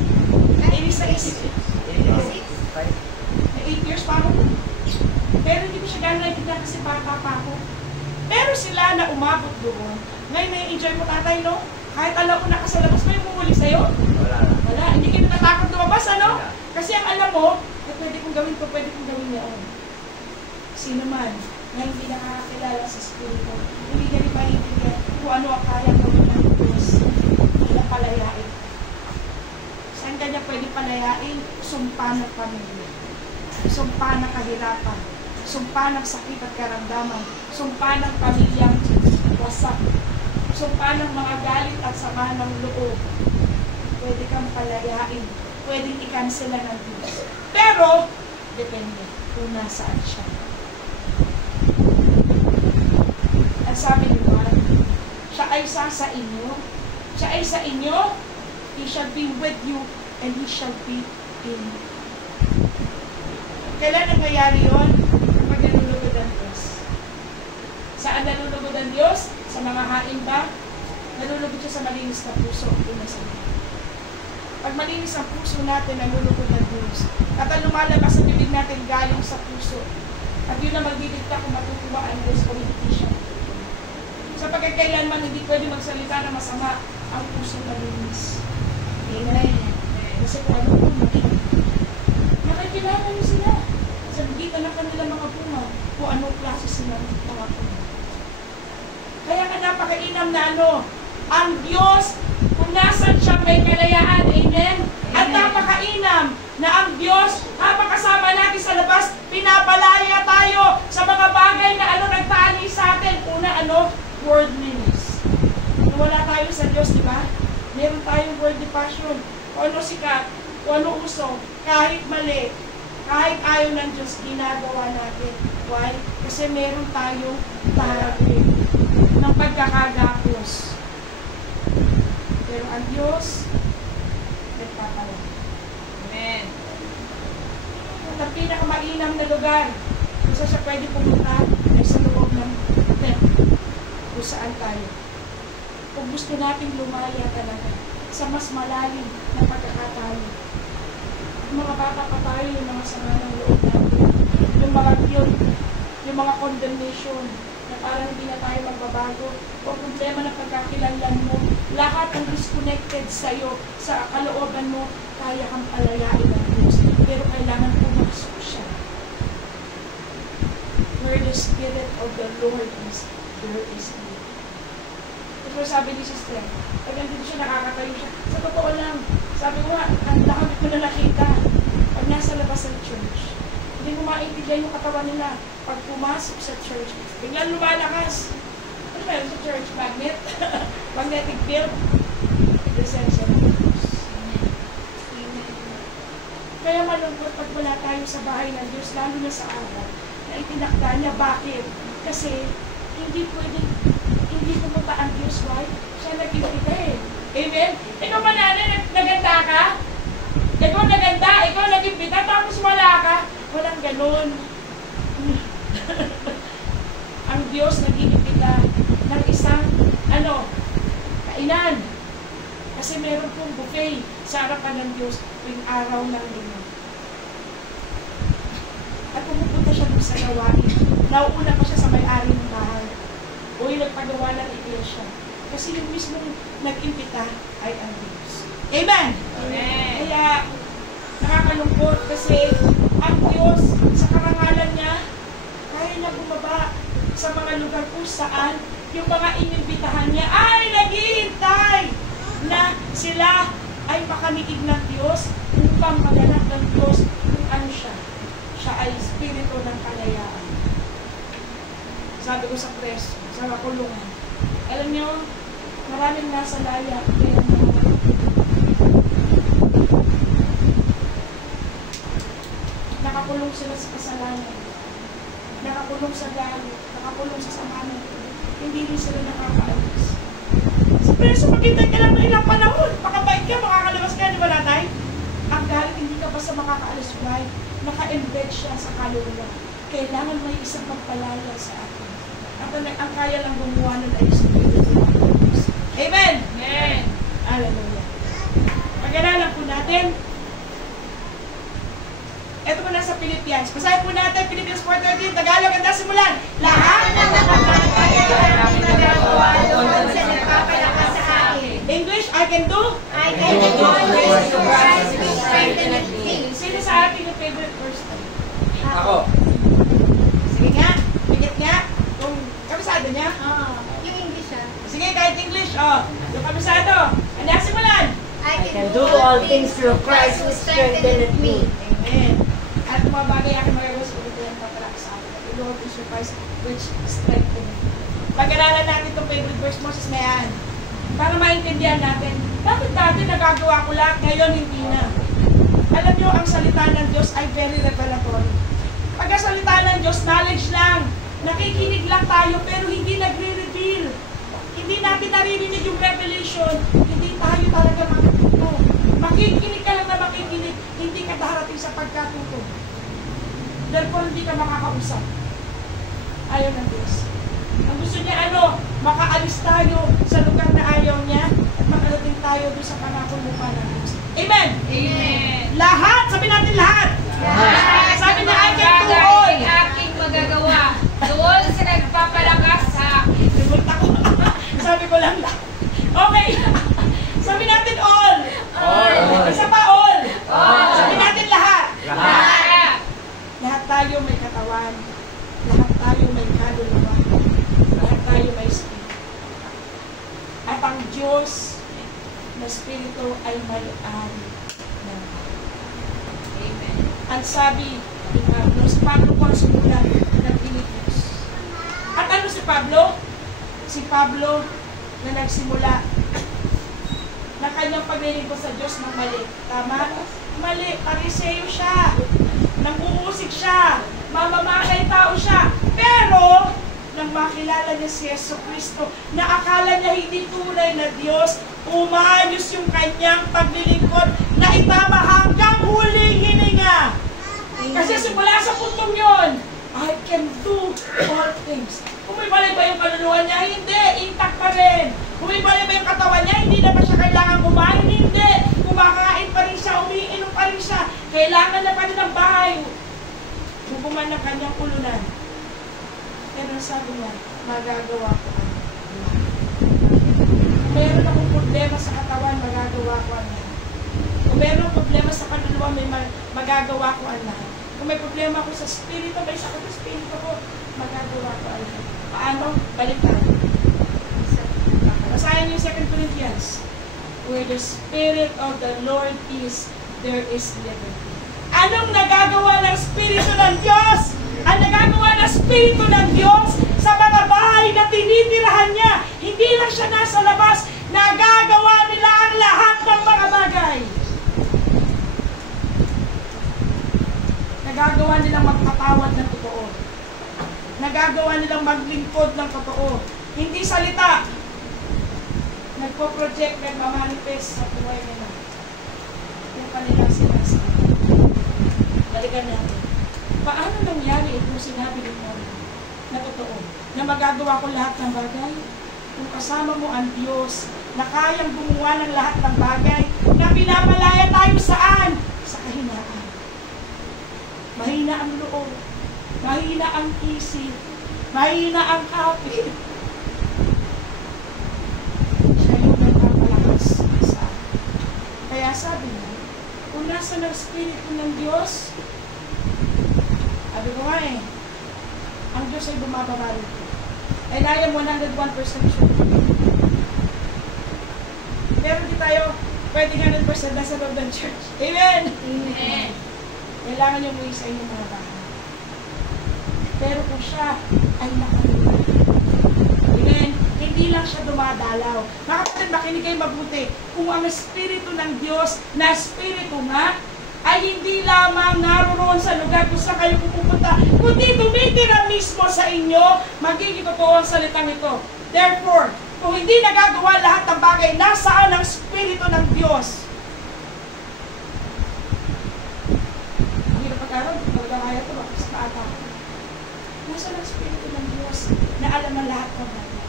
86. May 8 years pa ako. Pero hindi ko siya gano'n naibigyan kasi bata pa ako. Pero sila na umabot doon. Ngayon may enjoy mo tatay, no? Kahit alam mo na sa labas, may mumuli sa'yo? Wala. Hindi kayo natatakot lumabas, ano? Kasi ang alam mo, pwede kong gawin to, pwede kong gawin yan. Sino man na hindi nakakakilala sa Espiritu, hindi niya rin maintindihan kung ano ang kaya gawin ng Diyos. Hindi na palayain. Saan ka niya pwede palayain? Sumpa ng pamilya. Sumpa ng kahirapan. Sumpa ng sakit at karamdaman. Sumpa ng pamilyang wasak. Sumpa ng mga galit at sama ng loob. Pwede kang palayain. Pwedeng i-cancel ng Diyos. Pero, depende kung nasaan siya. At sabi ni Juan, siya ay sa inyo. Siya ay sa inyo. He shall be with you and He shall be in you. Kailan nangyayari yun? Kapag nalulugod ang Diyos. Saan nalulugod ang Diyos? Sa mga hain ba? Nalulugod siya sa malinis na puso. Pag malinis ang puso natin, nalulugod ang Diyos. At ang lumalabas sa bibig natin galing sa puso. At yun ang magbibigta kung matutuwa ang Diyos o hindi siya. Sa pagkakailanman, hindi pwede magsalita na masama ang puso malinis. Amen. Kasi kung ano po, nakikilala niyo sila. Sa bigitan ng kanilang mga bunga, kung anong klase sila ng mga bunga. Kaya nga napakainam na ang Diyos, kung nasan siya may kalayaan. Amen? At napakainam na ang Diyos, habang kasama natin sa labas, pinapalaya tayo sa mga bagay na nagtali sa atin. Una, worldliness. Wala tayo sa Diyos, di ba? Meron tayong worldly passion. Kung ano sikat, kung ano uso, kahit mali, kahit ayaw ng Diyos, ginagawa natin. Why? Kasi meron tayong target ng pagkakagapos. Pero ang Diyos, nagpapala. Amen. At ang pinakamainam na lugar, kung saan siya pwede pumunta, ay sa loob ng tent. Kung saan tayo. Kung gusto nating lumaya talaga sa mas malalim na pagkakatayo. Yung mga bata pa tayo, yung mga sama ng loob natin, yung mga guilt, yung mga condemnation, na parang hindi na tayo magbabago, o problema na pagkakilanlan mo, lahat ang disconnected sa'yo, sa kalooban mo, kaya kang palayain ng Diyos. Pero kailangan pumasok siya. Where the Spirit of the Lord is, there is liberty. Ito sabi ni Sister, pag nandito siya, nakakatayo siya. Sa totoo lang, sabi ko nga, ang dami ko na nakita pag nasa labas ng church. Hindi mo maintindihan yung katawan nila. Pag pumasok sa church, biglang lumalakas. Ano ba yun sa church? Magnet? Magnetic field? Presensya ng Diyos. Kaya malungkot pag wala tayo sa bahay ng Diyos, lalo na sa araw, na itinakda niya. Bakit? Kasi hindi pwedeng hindi pumunta ang Diyos, why? Siya nag-imbita eh. Amen? Ikaw ba nanay, naganda ka? Ikaw naganda, ikaw nag-imbita, tapos wala ka? Walang ganun. Ang Diyos nag-iimbita ng isang, kainan. Kasi meron pong buffet sa harapan ng Diyos tuwing araw ng linggo. At pumupunta siya doon sa gawain. Nauuna pa siya sa may-ari ng bahay. O yung nagpagawa ng iglesia. Kasi yung mismong nag-imbita ay ang Diyos. Amen? Amen. Kaya, nakakalungkot kasi ang Diyos, sa karangalan niya, kaya niya bumaba sa mga lugar kung saan yung mga inimbitahan niya ay naghihintay na sila ay makaniig ng Diyos upang maganap Diyos kung ano siya. Siya ay espiritu ng kalayaan. Sabi ko sa preso, sa kulungan. Alam niyo, maraming nasa laya. Kaya nakakulong sila sa kasalanan. Nakakulong sa galit. Nakakulong sa samahan. Hindi rin sila nakakaalis. Sa preso, maghintay ka lang ng ilang panahon. Makabait ka, makakalabas ka, di ba nanay? Ang galit, hindi ka basta makakaalis. Why? Naka-embed siya sa kaluluwa. Kailangan may isang pagpalaya sa atin. Ang kaya lang gumawa nun ay Espiritu ng Diyos. Amen? Amen. Hallelujah. Pag-aralan po natin. Ito po na sa Philippians. Basahin po natin, Philippians 4:13, Tagalog, ang simulan. Lahat ng Kaya namin nagagawa doon sa nagpapalakas sa akin. English, I can do. I can do all this through Christ who strengtheneth me. Sino sa atin yung favorite verse tayo? Ako. Sige nga, bigit nga. Kung kabisado niya. Yung English Sige, kahit English. Yung kabisado. Ang simulan. I can do all things through Christ who strengtheneth me. Amen. At mga bagay aking magagawa sa ulit ng papalakas sa akin. The Lord is your Christ which strengtheneth me. Pag-aralan natin itong favorite verse mo, Sis Mayan. Para maintindihan natin, bakit dati nagagawa ko lahat, ngayon hindi na. Alam nyo, ang salita ng Diyos ay very revelatory. Pag ang salita ng Diyos, knowledge lang. Nakikinig lang tayo, pero hindi nagre-reveal. Hindi natin naririnig yung revelation. Hindi tayo talaga makatuto. Makikinig ka lang na makikinig, hindi ka darating sa pagkatuto. Therefore, hindi ka makakausap. Ayaw ng Diyos. Ang gusto niya, makaalis tayo sa lugar na ayaw niya at makarating tayo doon sa panakong lupa ng Diyos. Amen! Amen. Lahat! Sabi natin lahat! Lahat Sabi niya, I can do bagay all! aking magagawa doon sa nagpapalakas sa akin. Sigunta ko. Sabi ko lang lahat. Okay. Sabi natin all. Isa pa all. Sabi natin lahat. Lahat. Lahat tayo may katawan. Lahat tayo may kaluluwa. Lahat tayo may espiritu. At ang Diyos na espiritu ay may-ari ng Amen. ang sabi ni Pablo, si Pablo po ang sumulat ng Philippians. At ano si Pablo? Si Pablo na nagsimula na kanyang paglilingkod sa Diyos ng mali. Tama? Mali. Pariseo siya. Nang-uusig siya. Mamamakay tao siya. Pero, nang makilala niya si Yesu Cristo, na akala niya hindi tunay na Diyos, umayos yung kanyang paglilingkod na itama hanggang huling hininga. Kasi simula sa puntong yon, I can do all things. Bumibalik ba yung kaluluwa niya? Hindi. Intact pa rin. Bumibalik ba yung katawan niya? Hindi na ba siya kailangan kumain? Hindi. Kumakain pa rin siya. Umiinom pa rin siya. Kailangan na pa rin ng bahay. Bubuman ng kanyang ulunan. Pero sabi niya, magagawa ko ang lahat. Kung meron akong problema sa katawan, magagawa ko ang lahat. Kung meron akong problema sa kaluluwa, magagawa ko ang lahat. Kung may problema ako sa spirito, may sakit sa spirito ko, magagawa ko ang lahat. Paano? Baliktad. Basahin niyo 2 Corinthians. Where the Spirit of the Lord is, there is liberty. Anong nagagawa ng Espiritu ng Diyos? Ang nagagawa ng Espiritu ng Diyos sa mga bahay na tinitirahan niya. Hindi lang siya nasa labas, nagagawa nila ang lahat ng mga bagay. Nagagawa nilang magpatawad ng totoo. Nagagawa nilang maglingkod ng totoo. Hindi salita. Nagpo-project, nagmamanifest sa buhay nila. Yung kanilang sinasabi. Balikan natin. Paano nangyari itong sinabi ni Paul na totoo? Na magagawa ko lahat ng bagay? Kung kasama mo ang Diyos, na kayang gumawa ng lahat ng bagay, na pinapalaya tayo saan? Sa kahinaan. Mahina ang loob. Mahina ang isip. Mahina ang kapit. Siya yung nagpapalakas sa akin. Kaya sabi niya, kung nasa ng Espiritu ng Diyos, sabi ko nga ang Diyos ay bumababa rito. And I am 101% sure. Pero di tayo pwedeng 100% nasa loob ng church. Amen! Amen. kailangan niyo umuwi sa inyong mga bahay. Pero kung siya ay nakalulay, amen, hindi lang siya dumadalaw. Mga kapatid, makinig kayo mabuti. Kung ang Espiritu ng Diyos, na Espiritu nga, ay hindi lamang naroon sa lugar kung saan kayo pupunta, kundi tumitira mismo sa inyo, magiging totoo ang salitang ito. Therefore, kung hindi nagagawa lahat ng bagay, nasaan ang Espiritu ng Diyos? Ang hirap pag-aral, magkakaya ito, bakit sa kaata? Nasaan ang Espiritu ng Diyos na alam ng lahat ng bagay?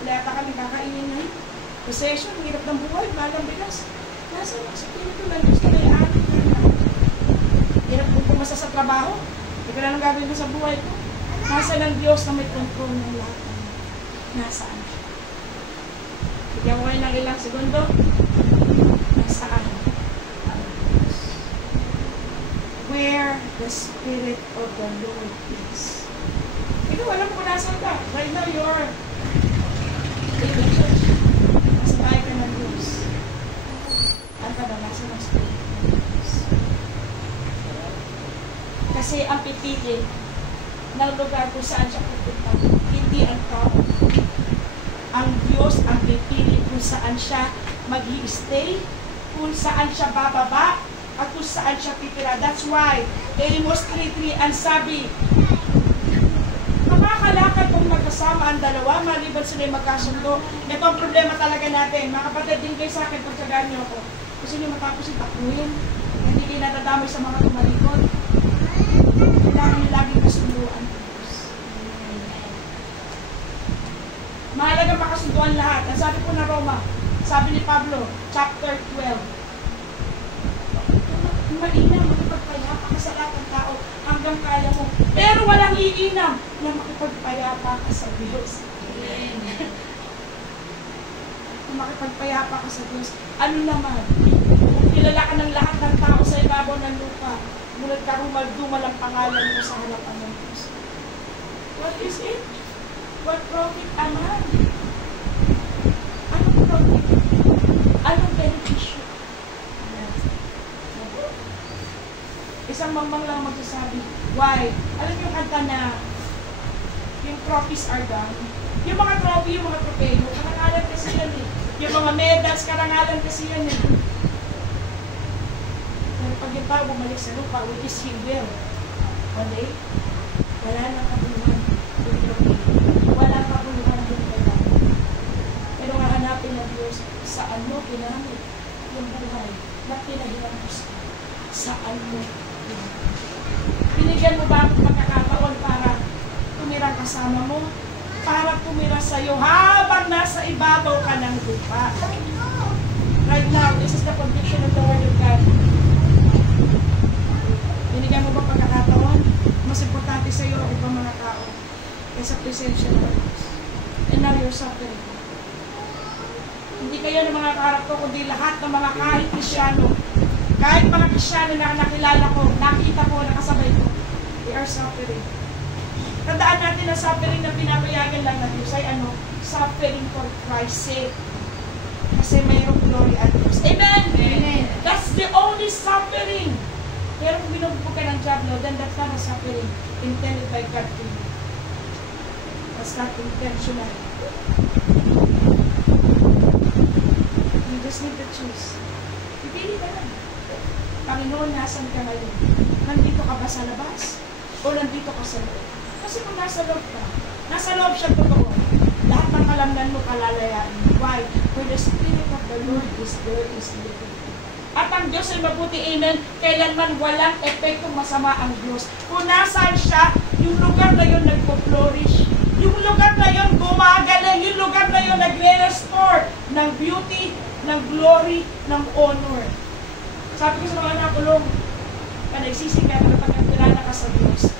Wala yata kami kakainin ngayon. Possession, hirap ng buhay, balang bilas. Nasaan ang Espiritu ng Diyos na may-ari ng lahat? Hirap kung pumasa sa trabaho. Hindi ko na lang gagawin ko sa buhay ko. Nasaan ang Diyos na may control ng lahat? Nasaan siya? Bigyan ko kayo ng ilang segundo. Nasaan ang Diyos? Where the Spirit of the Lord is. Ikaw, alam ko nasaan ka. Right now, you're in the church. Nasa bahay ka ng Diyos. Ang ka ba, nasaan ang Spirit ng Diyos? Kasi ang pipili ng lugar kung saan siya pupunta, hindi ang tao. Ang Diyos ang pipili kung saan siya mag-i-stay, kung saan siya bababa, at kung saan siya titira. That's why, Amos 3:3, ang sabi, makakalakad kung magkasama ang dalawa, maliban sila yung magkasundo. Ito ang problema talaga natin. Mga kapatid, din kayo sa akin, pagsagaan niyo ako. Gusto niyo matapos yung takbuhin, hindi kayo natadamay sa mga tumalikod. Kailangan niyo laging kasunduan. Mahalaga makasunduan lahat. Ang sabi po na Roma, sabi ni Pablo, chapter 12, mainam, makipagpayapa ka sa lahat ng tao hanggang kaya mo. Pero walang iinam na makipagpayapa ka sa Diyos. Kung makipagpayapa ka sa Diyos, ano naman? Kung kilala ka ng lahat ng tao sa ibabaw ng lupa, ngunit karumal-dumal ang pangalan mo sa harapan ng Diyos. What is it? What profit a man? Anong profit? Anong benepisyo? Isang mamang lang magsasabi, why? Alam niyo yung kanta na yung trophies are done? Yung mga trophy, yung mga tropeyo, karangalan kasi yan eh. Yung mga medals, karangalan kasi yan eh. Pero pag yung tao bumalik sa lupa, which is he will, one day, wala nang kabuluhan yung tropeyo. Walang kabuluhan yung medal. Pero hahanapin ng Diyos, saan mo ginamit yung buhay na pinahiram mo saan mo. Binigyan mo ba ang pagkakataon para tumira kasama mo? Para tumira sa'yo habang nasa ibabaw ka ng lupa. Right now, this is the conviction of the Word of God. Binigyan mo ba pagkakataon? Mas importante sa'yo ang ibang mga tao kaysa presensya ng Diyos. And now you're suffering. Hindi kayo ng mga kaharap ko, kundi lahat ng mga kahit Krisyano. Kahit mga Krisyano na nakilala ko, nakita ko, nakasabay ko, they are suffering. Tandaan natin na suffering na pinapayagan lang ng Diyos ay ano? Suffering for Christ's sake. Kasi mayroong glory at Diyos. Amen? Amen. That's the only suffering. Pero kung binubugbog ka ng Diablo, then that's not a suffering intended by God to you. That's not intentional. You just need to choose. Pipili ka lang. Panginoon, nasan ka ngayon? Nandito ka ba sa labas? O nandito ka sa loob? Kasi kung nasa loob ka, nasa loob siya totoo. Lahat ng kalamnan mo palalayain. Why? For the Spirit of the Lord is there, is living. At ang Diyos ay mabuti, amen, kailanman walang epektong masama ang Diyos. Kung nasaan siya, yung lugar na yun nagpo-flourish. Yung lugar na yun gumagaling. Yung lugar na yun nagre-restore ng beauty, ng glory, ng honor. Sabi ko sa mga nakulong, na nagsising ka na pagkakilala ka sa Diyos,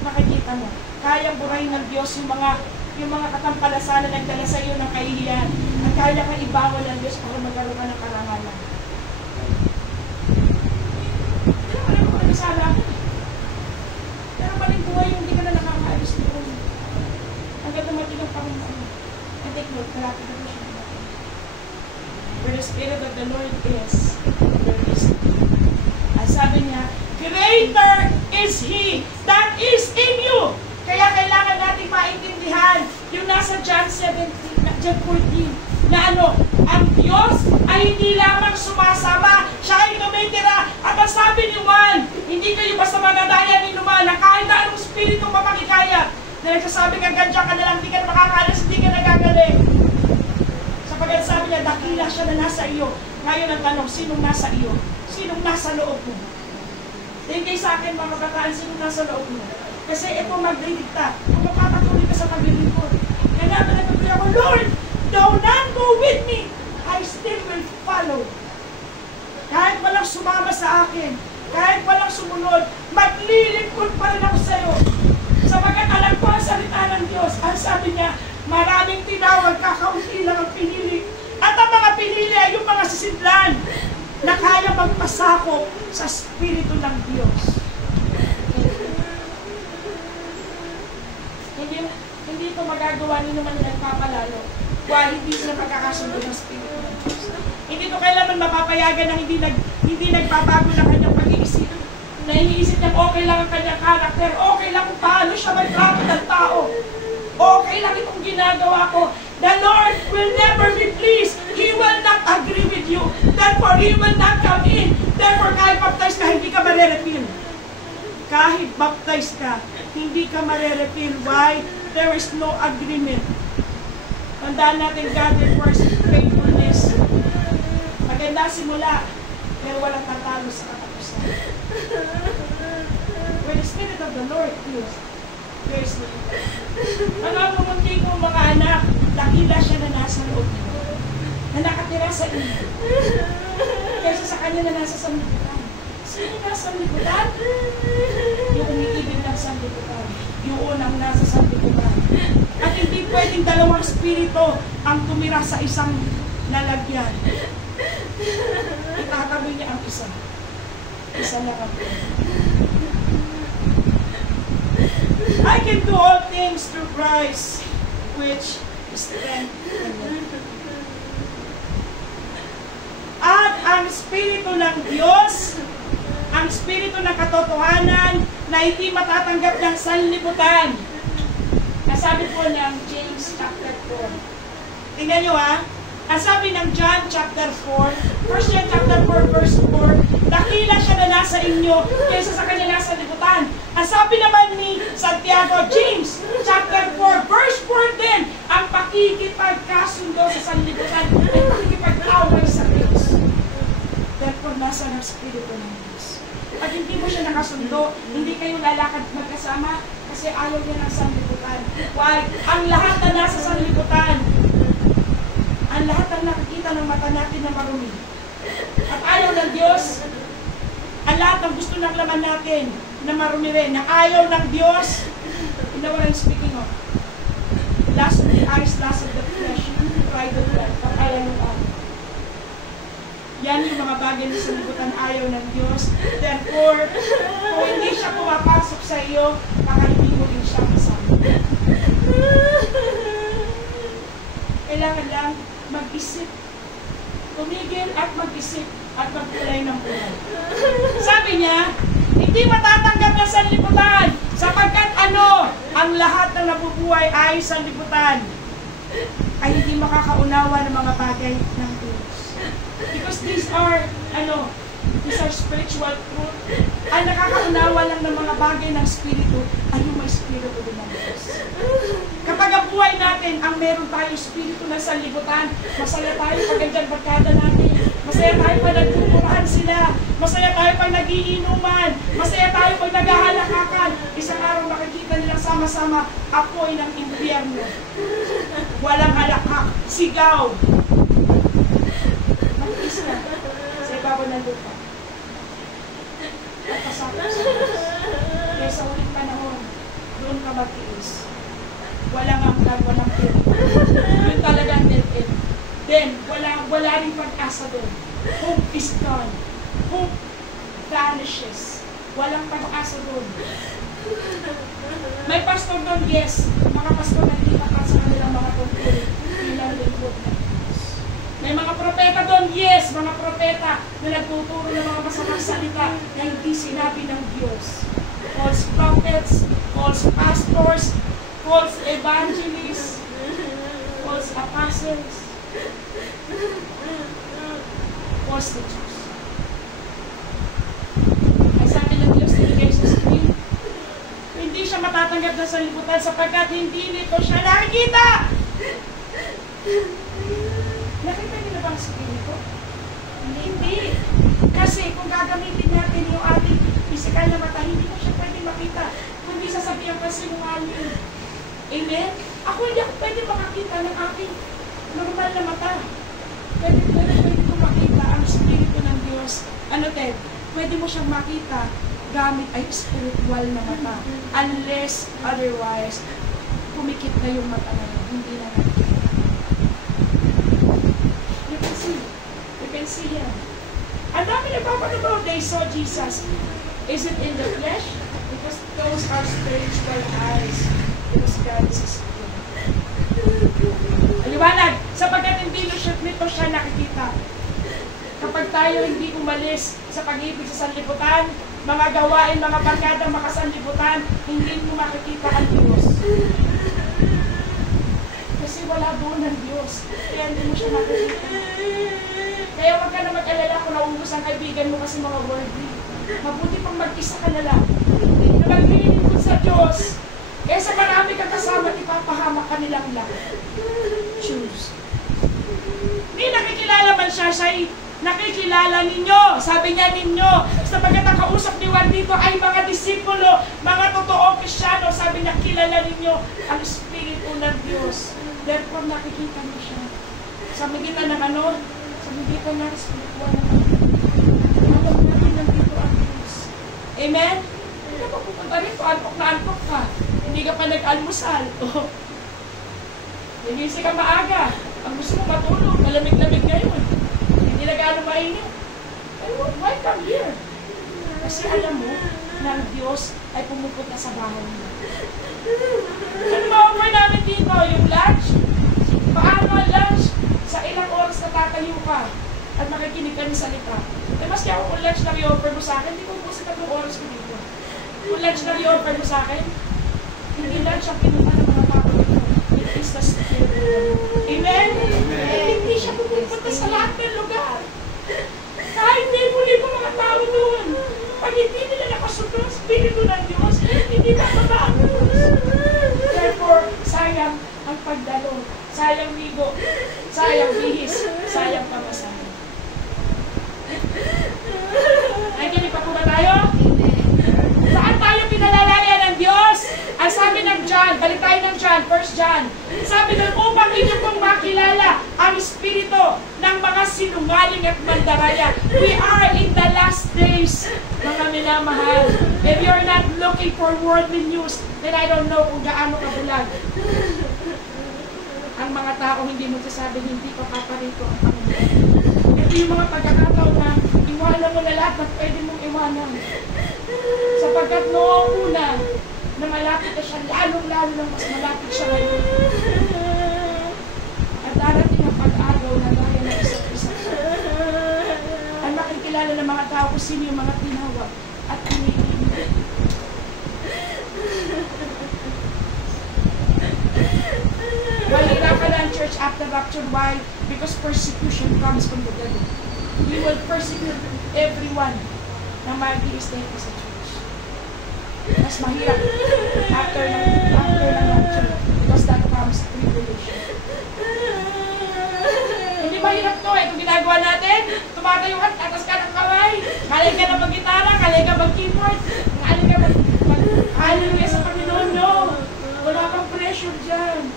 makikita mo, kayang burahin ng Diyos yung mga katampalasan na nagdala sa iyo ng kahihiyan at kaya kang ibawal ng Diyos para magkaroon ka ng karangalan. Pero wala mo kamisala ako. Pero maling buhay yung hindi ka na nakakaayos doon. Hanggang dumating ang Panginoon. And take note, malapit na po siya. Where the Spirit of the Lord is, there is. Ang sabi niya, greater is He that is in you. Kaya kailangan natin maintindihan yung nasa John 17, John 14, na ang Diyos ay hindi lamang sumasama, siya ay tumitira. At ang sabi ni Juan, hindi kayo basta manadayan ni Numan na kahit na anong spirito mapakikayat, na nagsasabi ka ganyan ka na lang, hindi ka makakalas, hindi ka nagagaling. Sapagkat sabi niya, dakila siya na nasa iyo. Ngayon ang tanong, sinong nasa iyo? Sinong nasa loob mo? Tingin sa akin mga kabataan, sinong nasa loob mo? Kasi ito magdidigta. Kung mapapatuloy ka sa paglilingkod. Kaya naman nagpapalala ko, Lord, though none go with me, I still will follow. Kahit walang sumama sa akin, kahit walang sumunod, maglilingkod pa rin ako sa iyo. Sapagkat alam ko ang salita ng Diyos. Ang sabi niya, maraming tinawag, kakaunti lang ang pinili. At ang mga pinili ay yung mga sisidlan na kaya magpasakop sa Espiritu ng Diyos. Hindi ito magagawa ni naman nagpapalalo. Why? Hindi sila magkakasundo ng Espiritu ng Diyos. Hindi ito kailangan mapapayagan ng hindi nagbabago ng kanyang pag-iisip. Na iniisip niya, okay lang ang kanyang karakter, okay lang kung paano siya magtrato ng tao. Okay lang itong ginagawa ko. The Lord will never be pleased. He will not agree with you. Therefore, He will not come in. Therefore, kahit baptize ka, hindi ka marerepil. Kahit baptize ka, hindi ka marerepil. Why? There is no agreement. Tandaan natin, God requires faithfulness. Maganda simula, pero walang tatalo sa katapusan. When the Spirit of the Lord is, there is no. Ano ang pumunti ko mga anak, dakila siya na nasa loob niyo, na nakatira sa inyo. Kaysa sa kanya na nasa sanlibutan. Sino nasa sanlibutan? Yung umiibig ng sanlibutan. Yung unang nasa sanlibutan. At hindi pwedeng dalawang spirito ang tumira sa isang lalagyan. Itatabi niya ang isa. Isa lang ang I can do all things through Christ, which strengthens me. At ang Espiritu ng Diyos, ang Espiritu ng katotohanan na hindi matatanggap ng sanlibutan. Nasabi po ng James chapter 4. Tingnan nyo ang sabi ng John chapter 4, 1 John chapter 4 verse 4, dakila siya na nasa inyo kaysa sa kanya nasa libutan. Ang sabi naman ni Santiago, James chapter 4 verse 4 din, ang pakikipagkasundo sa sanlibutan ay pakikipag-away sa Diyos. Therefore, nasa ng Espiritu ng Diyos. Pag hindi mo siya nakasundo, hindi kayo lalakad magkasama kasi ayaw niya ng sanlibutan. Why? Ang lahat na nasa sanlibutan, ang lahat ang nakikita ng mata natin na marumi. At ayaw ng Diyos, ang lahat ng gusto ng laman natin na marumi rin, na ayaw ng Diyos, you know what I'm speaking of? Lust of the eyes, lust of the flesh, pride of life, at ayaw ng Allah. Yan yung mga bagay na salibutan ayaw ng Diyos. Therefore, kung hindi siya pumapasok sa iyo, baka hindi mo rin siya kasama. Kailangan lang mag-isip. Tumigil at mag-isip at magkulay ng buhay. Sabi niya, hindi matatanggap ng sanlibutan sapagkat ang lahat ng nabubuhay ay sanlibutan ay hindi makakaunawa ng mga bagay ng Diyos. Because these are spiritual truth. Ang nakakaunawa lang ng mga bagay ng Espiritu ay yung may Espiritu din ng Diyos. Kapag ang buhay natin, ang meron tayong Espiritu na sanlibutan, masaya tayo pag andyan barkada natin, masaya tayo pag nagtuturahan sila, masaya tayo pag nagiinuman, masaya tayo pag naghahalakakan, isang araw nakikita nilang sama-sama, apoy ng impyerno. Walang halakak, sigaw. Mag-is na sa ibabaw ng lupa. At pasakot sa Diyos. Kaya sa ulit panahon, doon ka mag-iis. Walang angkag, walang pil. Yun talaga ang dead-end. Then, wala rin pag-asa doon. Hope is gone. Hope vanishes. Walang pag-asa doon. May pastor doon, yes. Mga pastor na hindi tapat sa kanilang mga tungkol. Ilang lingkod na Diyos. May mga propeta doon, yes. yes, mga propeta na nagtuturo ng mga masamang salita na hindi sinabi ng Diyos. False prophets, false pastors, false evangelists, false apostles, false teachers. Ay sabi ng Diyos ni Jesus, hindi siya matatanggap na sa liputan sapagkat hindi nito siya nakikita. Nakita niyo na ba ang spirito? Hindi. Kasi kung gagamitin natin yung ating physical na mata, hindi mo siya pwede makita. Kundi sasabihan pa sinungaling. Amen? Ako hindi ako pwede makakita ng aking normal na mata. Pwede ko makita ang spirito ng Diyos. Ano, Ted? Pwede mo siyang makita gamit ay spiritual na mata. Unless, otherwise, pumikit na yung mata na yun. Hindi na nakikita. You can see. You can see Him. Ang dami nagpapanood, they saw Jesus. Is it in the flesh? Because those are spiritual eyes. Because God is a spirit. Aliwanag, sapagkat hindi nito siya nakikita. Kapag tayo hindi umalis sa pag-ibig sa sanlibutan, mga gawain, mga barkadang makasanlibutan, hindi mo makikita ang Diyos. Kasi wala doon ang Diyos. Kaya hindi mo siya makikita. Kaya wag ka na mag-alala kung naubos ang kaibigan mo kasi mga worldly. Mabuti pang mag-isa ka na lang. Na maglilingkod sa Diyos. Kaya sa marami kang kasama, ipapahamak ka nilang lahat. Choose. Hindi nakikilala man siya, siya'y nakikilala ninyo. Sabi niya ninyo, sapagkat ang kausap ni Juan dito ay mga disipulo, mga totoong Kristyano. Sabi niya, kilala ninyo ang Espiritu ng Diyos. Therefore, nakikita niyo siya. Sa magitan ng ano? Sa magitan ng spiritual na alam natin nandito ang Diyos. Amen? Hindi ka pa pupunta rito, antok na antok ka. Hindi ka pa nag-almusal. Nagisi ka maaga. Ang gusto mo matulog, malamig-lamig ngayon. Hindi na gaano mainit. Why come here? Kasi alam mo na ang Diyos ay pumupunta sa bahay mo. Ano ma-offer namin dito? Yung lunch? Paano ang lunch? Sa ilang oras na tatayo ka at makikinig ka ng salita. Eh, maski ako kung lunch na i-offer mo sa akin, hindi ko pusin 3 oras ko dito. Kung lunch na i-offer mo sa akin, hindi lunch ang pinuha ng mga tao dito. It is the Spirit. Amen? Hindi siya pupunta sa lahat ng lugar. Kahit libo-libo mga tao doon. Pag hindi nila nakasunod ang Espiritu ng Diyos, hindi bababa ang Diyos. Therefore, sayang ang pagdalo. Sayang ligo. Sayang bihis. Sayang pamasahe. Nakikinig pa po ba tayo? Saan tayo pinalalayan ng Diyos? Ang sabi ng John, balik tayo ng John, 1 John. Sabi ng upang inyo pong makilala ang Espiritu ng mga sinungaling at mandaraya. We are in the last days, mga minamahal. If you're not looking for worldly news, then I don't know kung gaano kabulag. Ang mga tao hindi mo sasabi, hindi pa paparito ang Panginoon. Ito yung mga pagkakataon na iwanan mo na lahat na pwede mong iwanan. Sapagkat noong una, na malapit na siya, lalong-lalo na mas malapit siya ngayon. At darating ang pag-agaw na gaya ng isa't isa. Ay makikilala ng mga tao kung sino yung mga tinawag at piniili. Walira ka na ang church after rapture. Why? Because persecution comes from the devil. He will persecute everyone na mag-i-stay ko sa church. Mas mahirap after ng rapture because that comes tribulation. Hindi mahirap to eh. Kung ginagawa natin, tumatayo ka, tatas ka ng kamay, kalay ka na mag-gitara, kalay ka mag-keyboard, kalay ka mag-hallelujah sa Panginoon. No! Wala kang pressure dyan.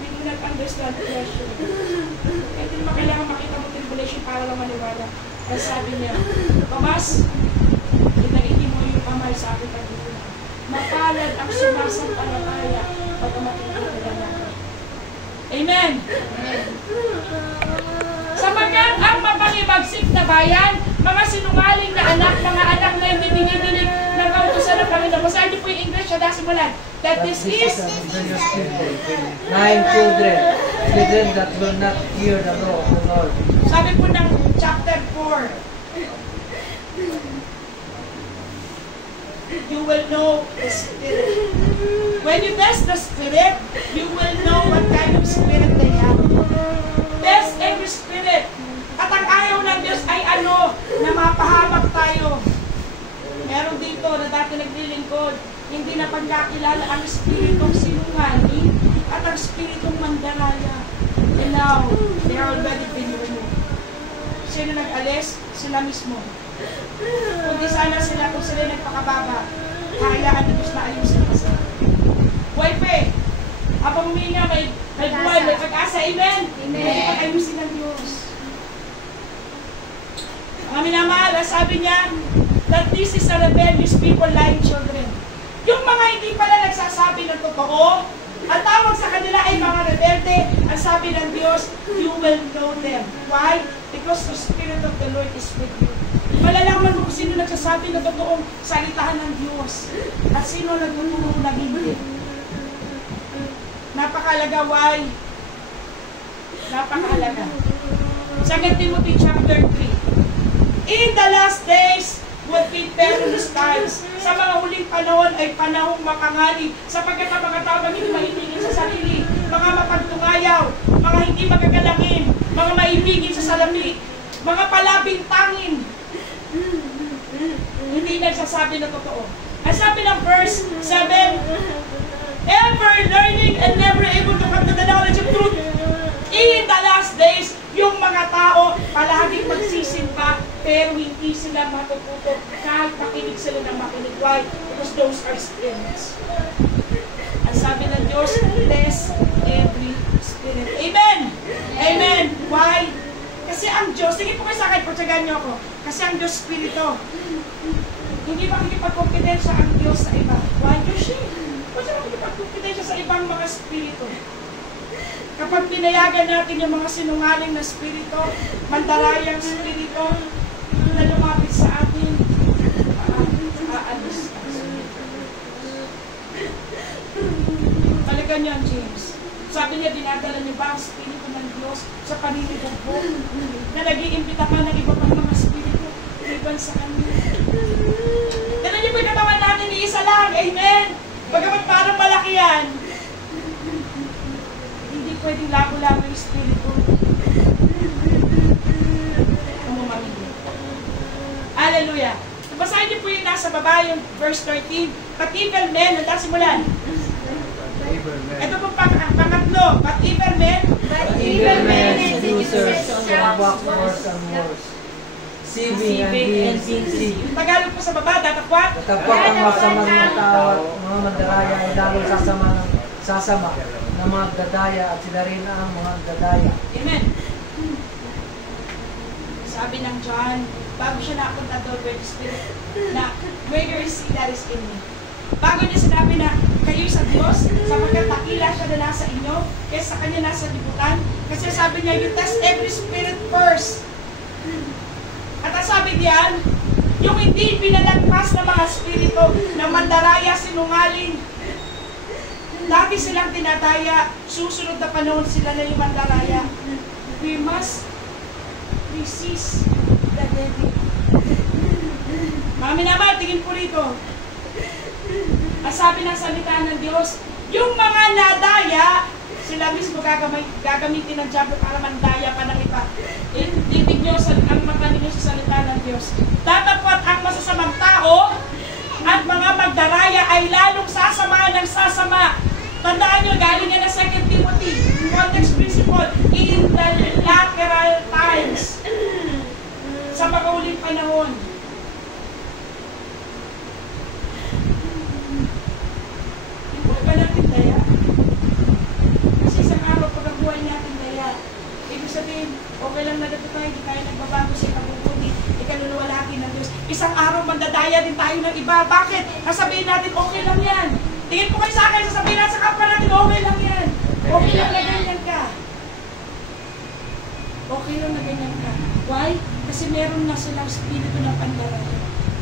Hindi nag-understand pressure. Kaya hindi naman kailangan makita mo tribulation para lang maniwala. Kasi sabi niya, Tomas, inaini mo yung kamay sa aking Panginoon. Mapalad ang sumasampalataya pag makikita natin. Amen! Sapagkat ang mapangibagsik na bayan, mga sinungaling na anak, mga anak na hindi dinidinig ng kautusan ng Panginoon, Basahin niyo po yung English, siya simulan. That this is a rebellious people, nine children that will not hear the law of the Lord. sabi po ng chapter 4, you will know the Spirit. When you test the Spirit, you will know what kind of spirit they have. Test every spirit. At ang ayaw ng Diyos ay ano, na mapahamak tayo. Meron dito na dati naglilingkod, hindi na pagkakilala ang spiritong sinungaling at ang spiritong mandaraya. And now, they are already been removed. Sino nag-alis? Sila mismo. Kung di sana sila, kung sila nagpakababa, hayaan ng Diyos na ayusin pa sila. Buhay pa eh. Habang huminga, may buhay, may pag-asa. Amen? May pag-ayusin ng Diyos. Mga minamahal, sabi niya, that this is a rebellious people, lying children. Yung mga hindi pala nagsasabi ng totoo, ang tawag sa kanila ay mga rebelde. Ang sabi ng Diyos, you will know them. Why? Because the Spirit of the Lord is with you. Malalaman mo kung sino nagsasabi ng totoong salitahan ng Diyos at sino nagtuturo na hindi. Napakahalaga, why? Napakahalaga. 2 Timothy chapter 3. In the last days would be perilous times. Sa mga huling panahon ay panahong makangali, sapagkat ang mga tao na hindi maibigin sa sarili, mga mapagtungayaw, mga hindi magagalangin, mga maibigin sa salami, mga palabintangin, hindi nagsasabi na totoo. Ang sabi ng verse 7, ever learning and never able to come to the knowledge of truth. In the last days, yung mga tao palaging magsisimba, pero hindi sila matututo kahit makinig sila ng makinig. Why? Because those are spirits. Ang sabi ng Diyos, test every spirit. Amen! Amen! Why? Kasi ang Diyos, sige po kayo sa akin, pagtsagaan niyo ako. Kasi ang Diyos spirito. Hindi makikipag-kompetensya ang Diyos sa iba. Why? Diyos siya. Kasi makikipag-kompetensya sa ibang mga spirito. Kapag pinayagan natin yung mga sinungaling na spirito, mandarayang spirito, na lumapit sa atin, aalis ang spirito. Talagang yan, James. Sabi niya, dinadala niyo ba ang spirito ng Diyos sa paninibugbo? Na nag-iimbita ka ng iba pang mga spirito, iban sa kanya. Ganun niyo po yung katawan natin, ni isa lang. Amen? Bagamat parang malaki yan, pwedeng lago-lago yung spirito. Umamamigay. Hallelujah. Basahin niyo po yung nasa baba, yung verse 13. But evil men, handa simulan. Ito po pangatlo. But evil men, and seducers shall walk wars and wars, deceiving and being deceived. Tagalog po sa baba, datapwat. Datapwat ang masamang mga tao at mga mandaraya ay lalong sasama ng mga dadaya at sila rin ang mga dadaya. Amen. Sabi ng John, bago siya napunta doon with the Spirit, na greater is He that is in me. Bago niya sinabi na kayo'y sa Diyos, sapagkat takila siya na nasa inyo, kaysa sa kanya nasa libutan. Kasi sabi niya, you test every spirit first. At ang sabi diyan, yung hindi pinalagpas ng mga spirito na mandaraya, sinungaling, dati silang tinadaya, susunod na panahon sila na yung mandaraya. We must resist the devil. Mga minamahal, tingin po rito. Ang sabi ng salita ng Diyos, yung mga nadaya, sila mismo gagamitin ng diablo para mandaya pa ng iba. Ibig nyo, ang matanin nyo sa salita ng Diyos. Tatapot ang masasamang tao at mga magdaraya ay lalong sasama ng sasama. Tandaan nyo, galing yan na 2 Timothy, context principle, in the lateral times, sa pagkauling panahon. Hindi ba natin daya? Kasi isang araw pag ang buhay natin daya, ibig sabihin, okay lang na dito tayo, hindi tayo nagbabago sa ikabubuti, ikaluluwalhati ng Diyos. Isang araw mandadaya din tayo ng iba. Bakit? Nasabihin natin, okay lang yan. Tingin po kayo sa akin, sasabihin natin sa kapwa natin, okay lang yan. Okay lang na ganyan ka. Okay lang na ganyan ka. Why? Kasi meron na silang spirito ng pandaraya.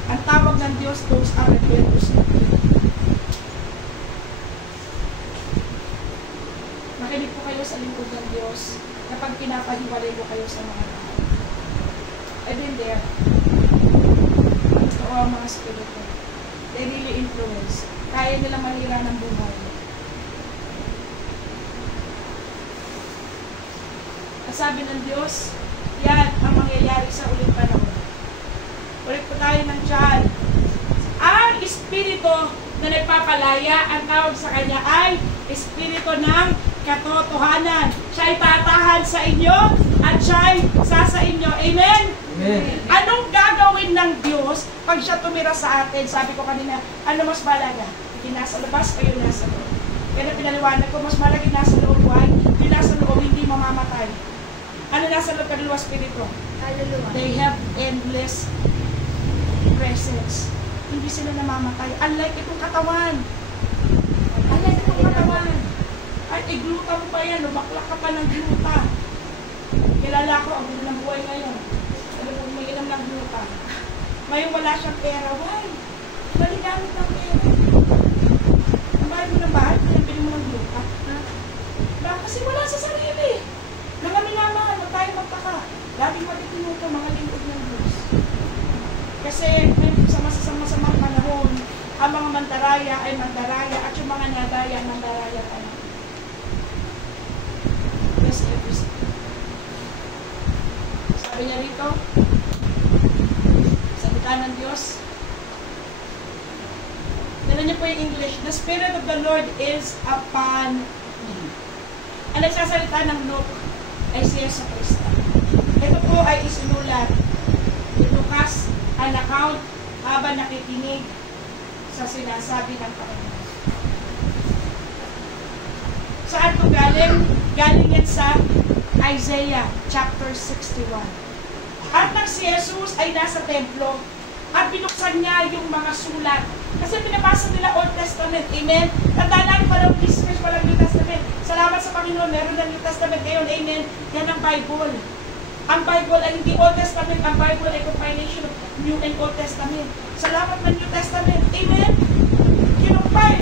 Ang tawag ng Diyos, those are rebellious. Makinig po kayo sa lingkod ng Diyos kapag pinapahiwalay ko kayo sa mga tao. I've been there. Totoo ang mga spirito. They really influence. Kaya nila manira ng buhay. At sabi ng Diyos, yan ang mangyayari sa ulit panahon. Ulit po tayo ng John. Ang espiritu na nagpapalaya, ang tawag sa kanya ay espiritu ng katotohanan. Siya'y tatahan sa inyo at siya'y sa inyo. Amen? Amen. Anong gagawin ng Diyos pag siya tumira sa atin? Sabi ko kanina, ano mas malaga? Yung nasa labas o yung nasa loob? Kaya pinaliwanag ko, mas malaga yung nasa loob ay yung nasa loob hindi mamamatay. Ano nasa loob kaluluwa spirito? Kaluluwa. They have endless presence. Hindi sila namamatay. Unlike itong katawan. Unlike itong katawan. Ay, igluta mo pa yan. Bakla ka pa ng gluta. Kilala ko, ang gulo ng buhay ngayon. Alam mo, may ilang ng gluta. Ngayon wala siyang pera. Why? Baligamit ng pera. Ang bahay mo ng bahay, pinabili mo ng gluta. Bakit? Kasi wala sa sarili. Mga minamahal, huwag tayo magtaka. Laging matitinuto mga lingkod ng Diyos. Kasi sa masasamang panahon, ang mga mandaraya ay mandaraya at yung mga nadaya, mandaraya pa lang. Yes, everything. Sabi niya rito, salita ng Diyos. Tignan niyo po yung English. The Spirit of the Lord is upon me. Ang nagsasalita ng Luke ay siya sa Kristo. Ito po ay isinulat ni Lucas, an account habang nakikinig sa sinasabi ng Panginoon. Saan po galing? Galing yan sa Isaiah chapter 61. At nang si Jesus ay nasa templo at binuksan niya yung mga sulat. Kasi pinabasa nila Old Testament. Amen? Tandaan pa lang, Christmas pa lang New Testament. Salamat sa Panginoon, meron ng New Testament ngayon. Amen? Yan ang Bible. Ang Bible ay hindi Old Testament. Ang Bible ay combination of New and Old Testament. Salamat ng New Testament. Amen?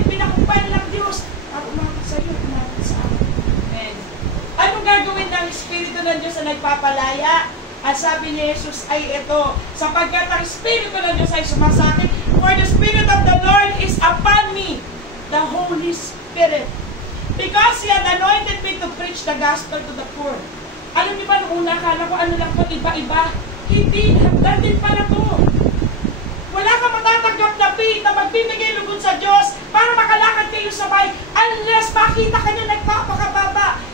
Pinakumpile ng Diyos. At umakot sa iyo, umakot sa akin. Amen. Anong gagawin ng Espiritu ng Diyos na nagpapalaya? At sabi ni Jesus ay ito, sapagkat ang Espiritu ng Diyos ay sumasakin, for the Spirit of the Lord is upon me, the Holy Spirit. Because He had anointed me to preach the gospel to the poor. Alam niyo ba, noong una, akala ko ano lang po, iba-iba. Hindi, hagdan din pala to. Wala kang matatanggap na faith na magbibigay lugod sa Diyos para makalakad kayo sabay unless makita ka niya nagpapakababa.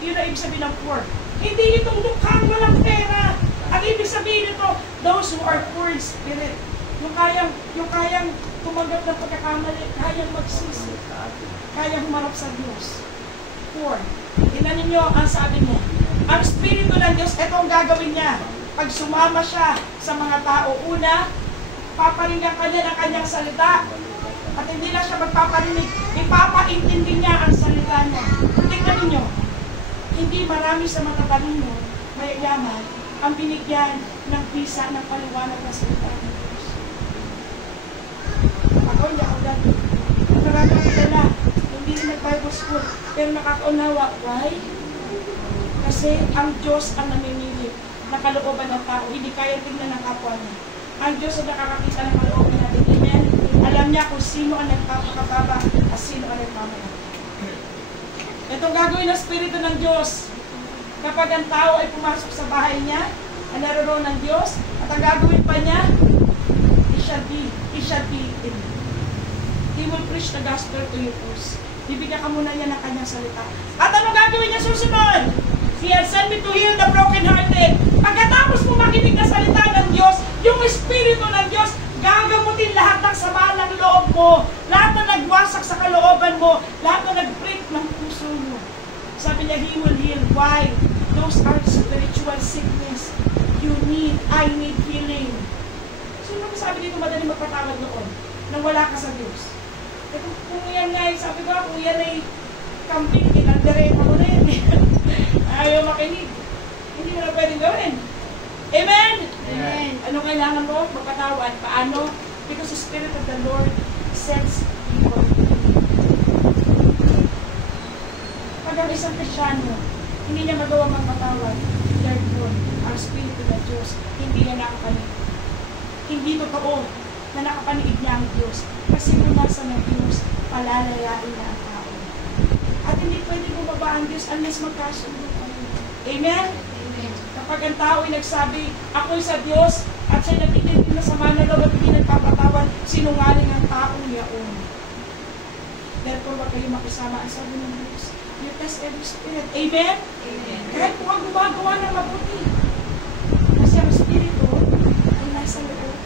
Yun ang ibig sabihin ng poor. Hindi itong mukhang walang pera. Ang ibig sabihin nito, those who are poor in spirit. Yung kayang tumanggap ng pagkakamali, kayang magsisi, kayang humarap sa Diyos. Poor. Tingnan ninyo ang sabi niya. Ang Espiritu ng Diyos, ito ang gagawin niya. Pag sumama siya sa mga tao, una, paparinggan kanya ng kanyang salita. At hindi lang siya magpaparinig, ipapaintindi niya ang salita niya. Tingnan ninyo, hindi marami sa matatalino, may yaman, ang binigyan ng visa ng paliwanag ng salita ng Diyos. Ako, hindi ako dati. Nakakakilala, hindi rin nag-Bible school, pero nakakaunawa. Why? Kasi ang Diyos ang namimili ng kalooban ng tao, hindi kaya tingnan ng kapwa niya. Ang Diyos ang nakakakita ng kalooban natin. Amen? Alam niya kung sino ang nagpapakababa at sino ang nagmamalaki. Itong gagawin ng Espiritu ng Diyos, kapag ang tao ay pumasok sa bahay niya, ang naroon ng Diyos, at ang gagawin pa niya, he shall be in me. He will preach the gospel to you first. Bibigyan ka muna niya ng kanyang salita. At ano gagawin niya susunod? He has sent me to heal the brokenhearted. Pagkatapos mo makinig na salita ng Diyos, yung Espiritu ng Diyos, gagamutin lahat ng sama ng loob mo, lahat na nagwasak sa kalooban mo, lahat na nag-break ng puso mo. Sabi niya, He will heal. Why? Those are spiritual sickness. I need healing. Sino mo sabi dito madaling magpatawad noon? Nang wala ka sa Diyos. Eh, kung yan nga, sabi ko, kung yan ay kambing, kinandirin mo na yan. Ayaw makinig. Hindi mo na pwedeng gawin. Amen? Amen. Ano kailangan mo? Magpatawad. Paano? Because the Spirit of the Lord sets people free. Pag ang isang Kristyano, hindi niya magawa magpatawad, therefore, ang Espiritu ng Diyos, hindi niya nakapanig. Hindi totoo na nakapaniig niya ang Diyos. Kasi kung nasa ng Diyos, palalayain na ang tao. At hindi pwede bumaba ang Diyos unless magkasundo kayo. Amen? Amen. Kapag ang tao ay nagsabi, ako'y sa Diyos, at siya'y natitindig na sama na loob at hindi nagpapatawan, sinungaling ang taong yaon. Therefore, huwag kayo makisama ang sabi ng Diyos. You test every spirit. Amen? Amen. Kahit kung ang gumagawa ng mabuti. Kasi ang Espiritu ay nasa loob.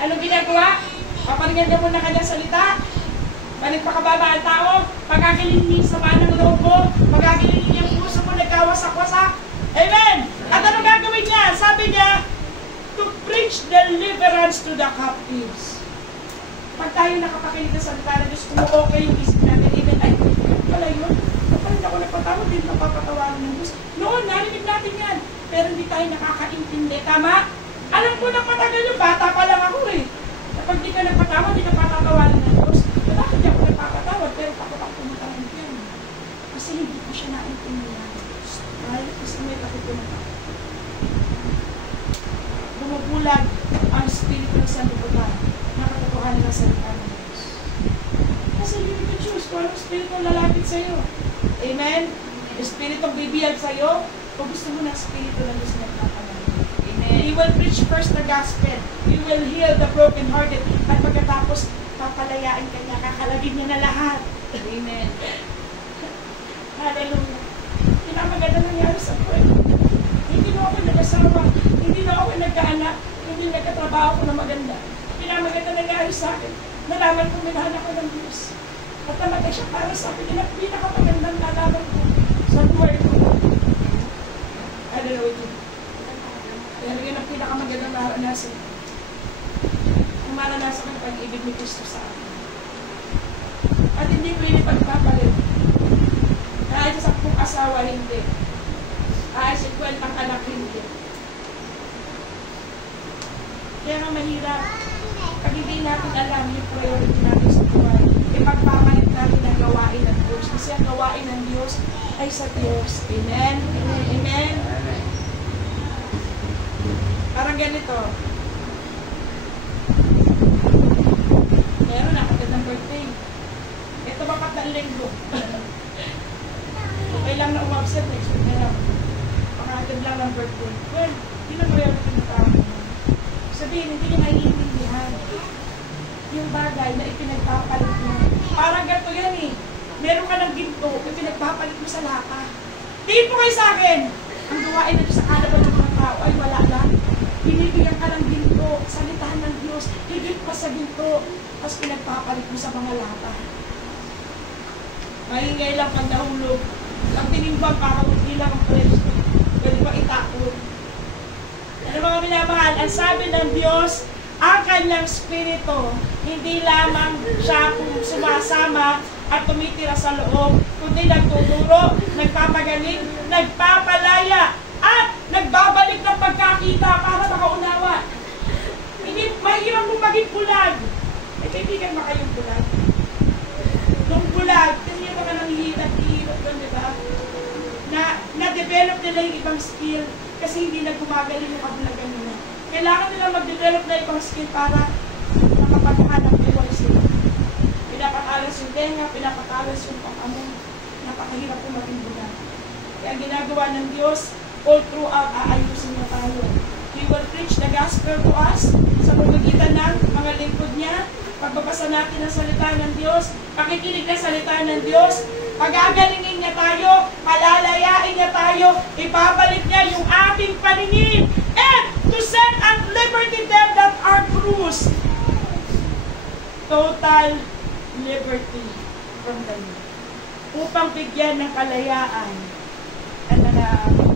Anong ginagawa? Paparingan niya muna kanyang salita. Nagpakababa ang tao. Pagkakilin niya sa ng loob mo. Pagkakilin niya ang puso mo. Nagkawasak-wasak. Amen! At anong gagawin niya? Sabi niya, to preach deliverance to the captives. Pag tayo nakapakinig sa salita ng Diyos, okay yung isip natin, even ay, wala yun. Kapag hindi ako nagpatawad, hindi napapatawaran ng Diyos. Noon, narinig natin yan. Pero hindi tayo nakakaintindi. Tama? Alam ko nang matagal yung bata pa lang ako eh. Kapag di ka nagpatawad, di ka patatawaran ng Diyos. Bakit di ako nagpapatawad? Pero takot ako pumuntahan yan. Kasi hindi ko siya naintindihan. Right? Kasi may takot ko na ako. Bumubulag ang Espiritu ng Sanlibutan. Nakatotohanan ng salita ng Diyos. Kasi you need to choose kung anong Espiritu ang lalapit sa'yo. Amen? Espiritu ang bibiyag sa'yo, o gusto mo ng Espiritu ng Diyos na nagpapalala. Amen. He will preach first the gospel. He will heal the brokenhearted. At pagkatapos, papalayain ka niya, kakalagin niya na lahat. Amen. Hallelujah. Pinamaganda nangyari sa buhay. Hindi na ako nag-asawa, hindi na ako nagkaanak, hindi nagkatrabaho ko na maganda. Pinamaganda nangyari sa akin. Nalaman ko, minahan ako ng Diyos. At namatay siya para sa akin. Pinakamagandang nalaman ko sa buhay ko. Hallelujah. Pero yun ang pinakamagandang naranasan. Ang maranasan ko ng pag-ibig ni Kristo sa akin. At hindi ko yun ipagpapalit. Kahit sa 10 asawa, hindi. Kahit sa 50 anak, hindi. Kaya nga mahirap. Pag hindi natin alam yung priority natin sa buhay, ipagpapalit natin ang gawain ng Diyos. Kasi ang gawain ng Diyos ay sa Diyos. Amen? Amen? Parang ganito. Meron nakatid ng birthday. Ito ba katang linggo? Okay lang na umabsent, expect na lang. Pakatid lang ng birthday. Well, hindi na priority ng tao. Sabihin, hindi niya naiintindihan yung bagay na ipinagpapalit mo. Parang ganito yan eh. Meron ka ng ginto, ipinagpapalit mo sa lata. Tingin po kayo sa akin. Ang gawain na sa kalaban ng mga tao ay wala lang. Binibigyan ka ng ginto, salitahan ng Diyos, higit pa sa ginto, tapos pinagpapalit mo sa mga lata. Maingay lang pag nahulog. Ang tinimbang para hindi lang ang preso. Pwede pa itakot. Ano mga minamahal, ang sabi ng Diyos, ang kanyang spirito, hindi lamang siya kung sumasama at tumitira sa loob, kundi nagtuturo, nagpapagaling, nagpapalaya, at nagbabalik ng pagkakita para makaunawa. Hindi, mahirap kung maging bulag. May kaibigan ba kayong bulag? Nung bulag, hindi ba ka nang hirap doon, di ba? Na-develop nila yung ibang skill kasi hindi na gumagaling yung kabulagan nila. Kailangan nila mag-develop na ibang skill para makapaghanap buhay sila. Pinapatalas yung tenga, pinapatalas yung pang-amon. Napakahirap kung maging bulag. Kaya ginagawa ng Diyos, all throughout, aayusin niya tayo. He will preach the gospel to us sa pamamagitan ng mga lingkod niya. Pagbabasa natin ang salita ng Diyos, pakikinig ng salita ng Diyos, pagagalingin niya tayo, palalayain niya tayo, ibabalik niya yung ating paningin, and to set at liberty them that are bruised. Total liberty from the Lord. Upang bigyan ng kalayaan ang nanaamin.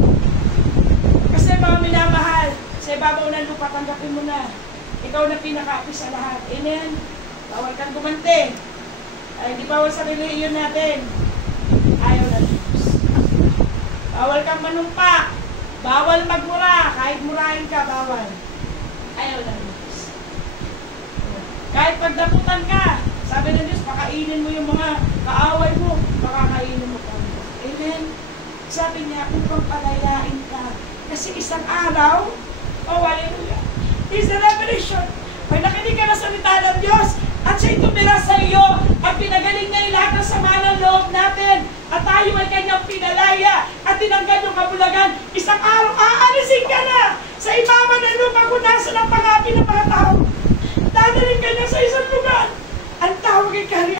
Kasi mga minamahal, sa ibabaw ng lupa, tanggapin mo na. Ikaw na pinaka-api sa lahat. Amen? Bawal kang gumante. Ay, di bawal sa relihiyon natin. Ayaw na Diyos. Bawal kang manumpa. Bawal magmura. Kahit murahin ka, bawal. Ayaw lang Diyos. Kahit pagdaputan ka, sabi ng Diyos, pakainin mo yung mga kaaway mo, pakakainin mo kami. Amen? Sabi niya, upang palayain ka. Kasi isang araw, oh, hallelujah, is the revelation. Pag nakinig ka na salita ng Diyos, at siya'y tumira sa iyo, at pinagaling niya yung lahat ng sama ng loob natin, at tayo ay kanyang pinalaya, at tinanggal yung kabulagan, isang araw, aalisin ka na sa ibaba ng lupa kung nasa ng pangapi ng mga tao. Dadaling ka niya sa isang lugar. Ang tawag ay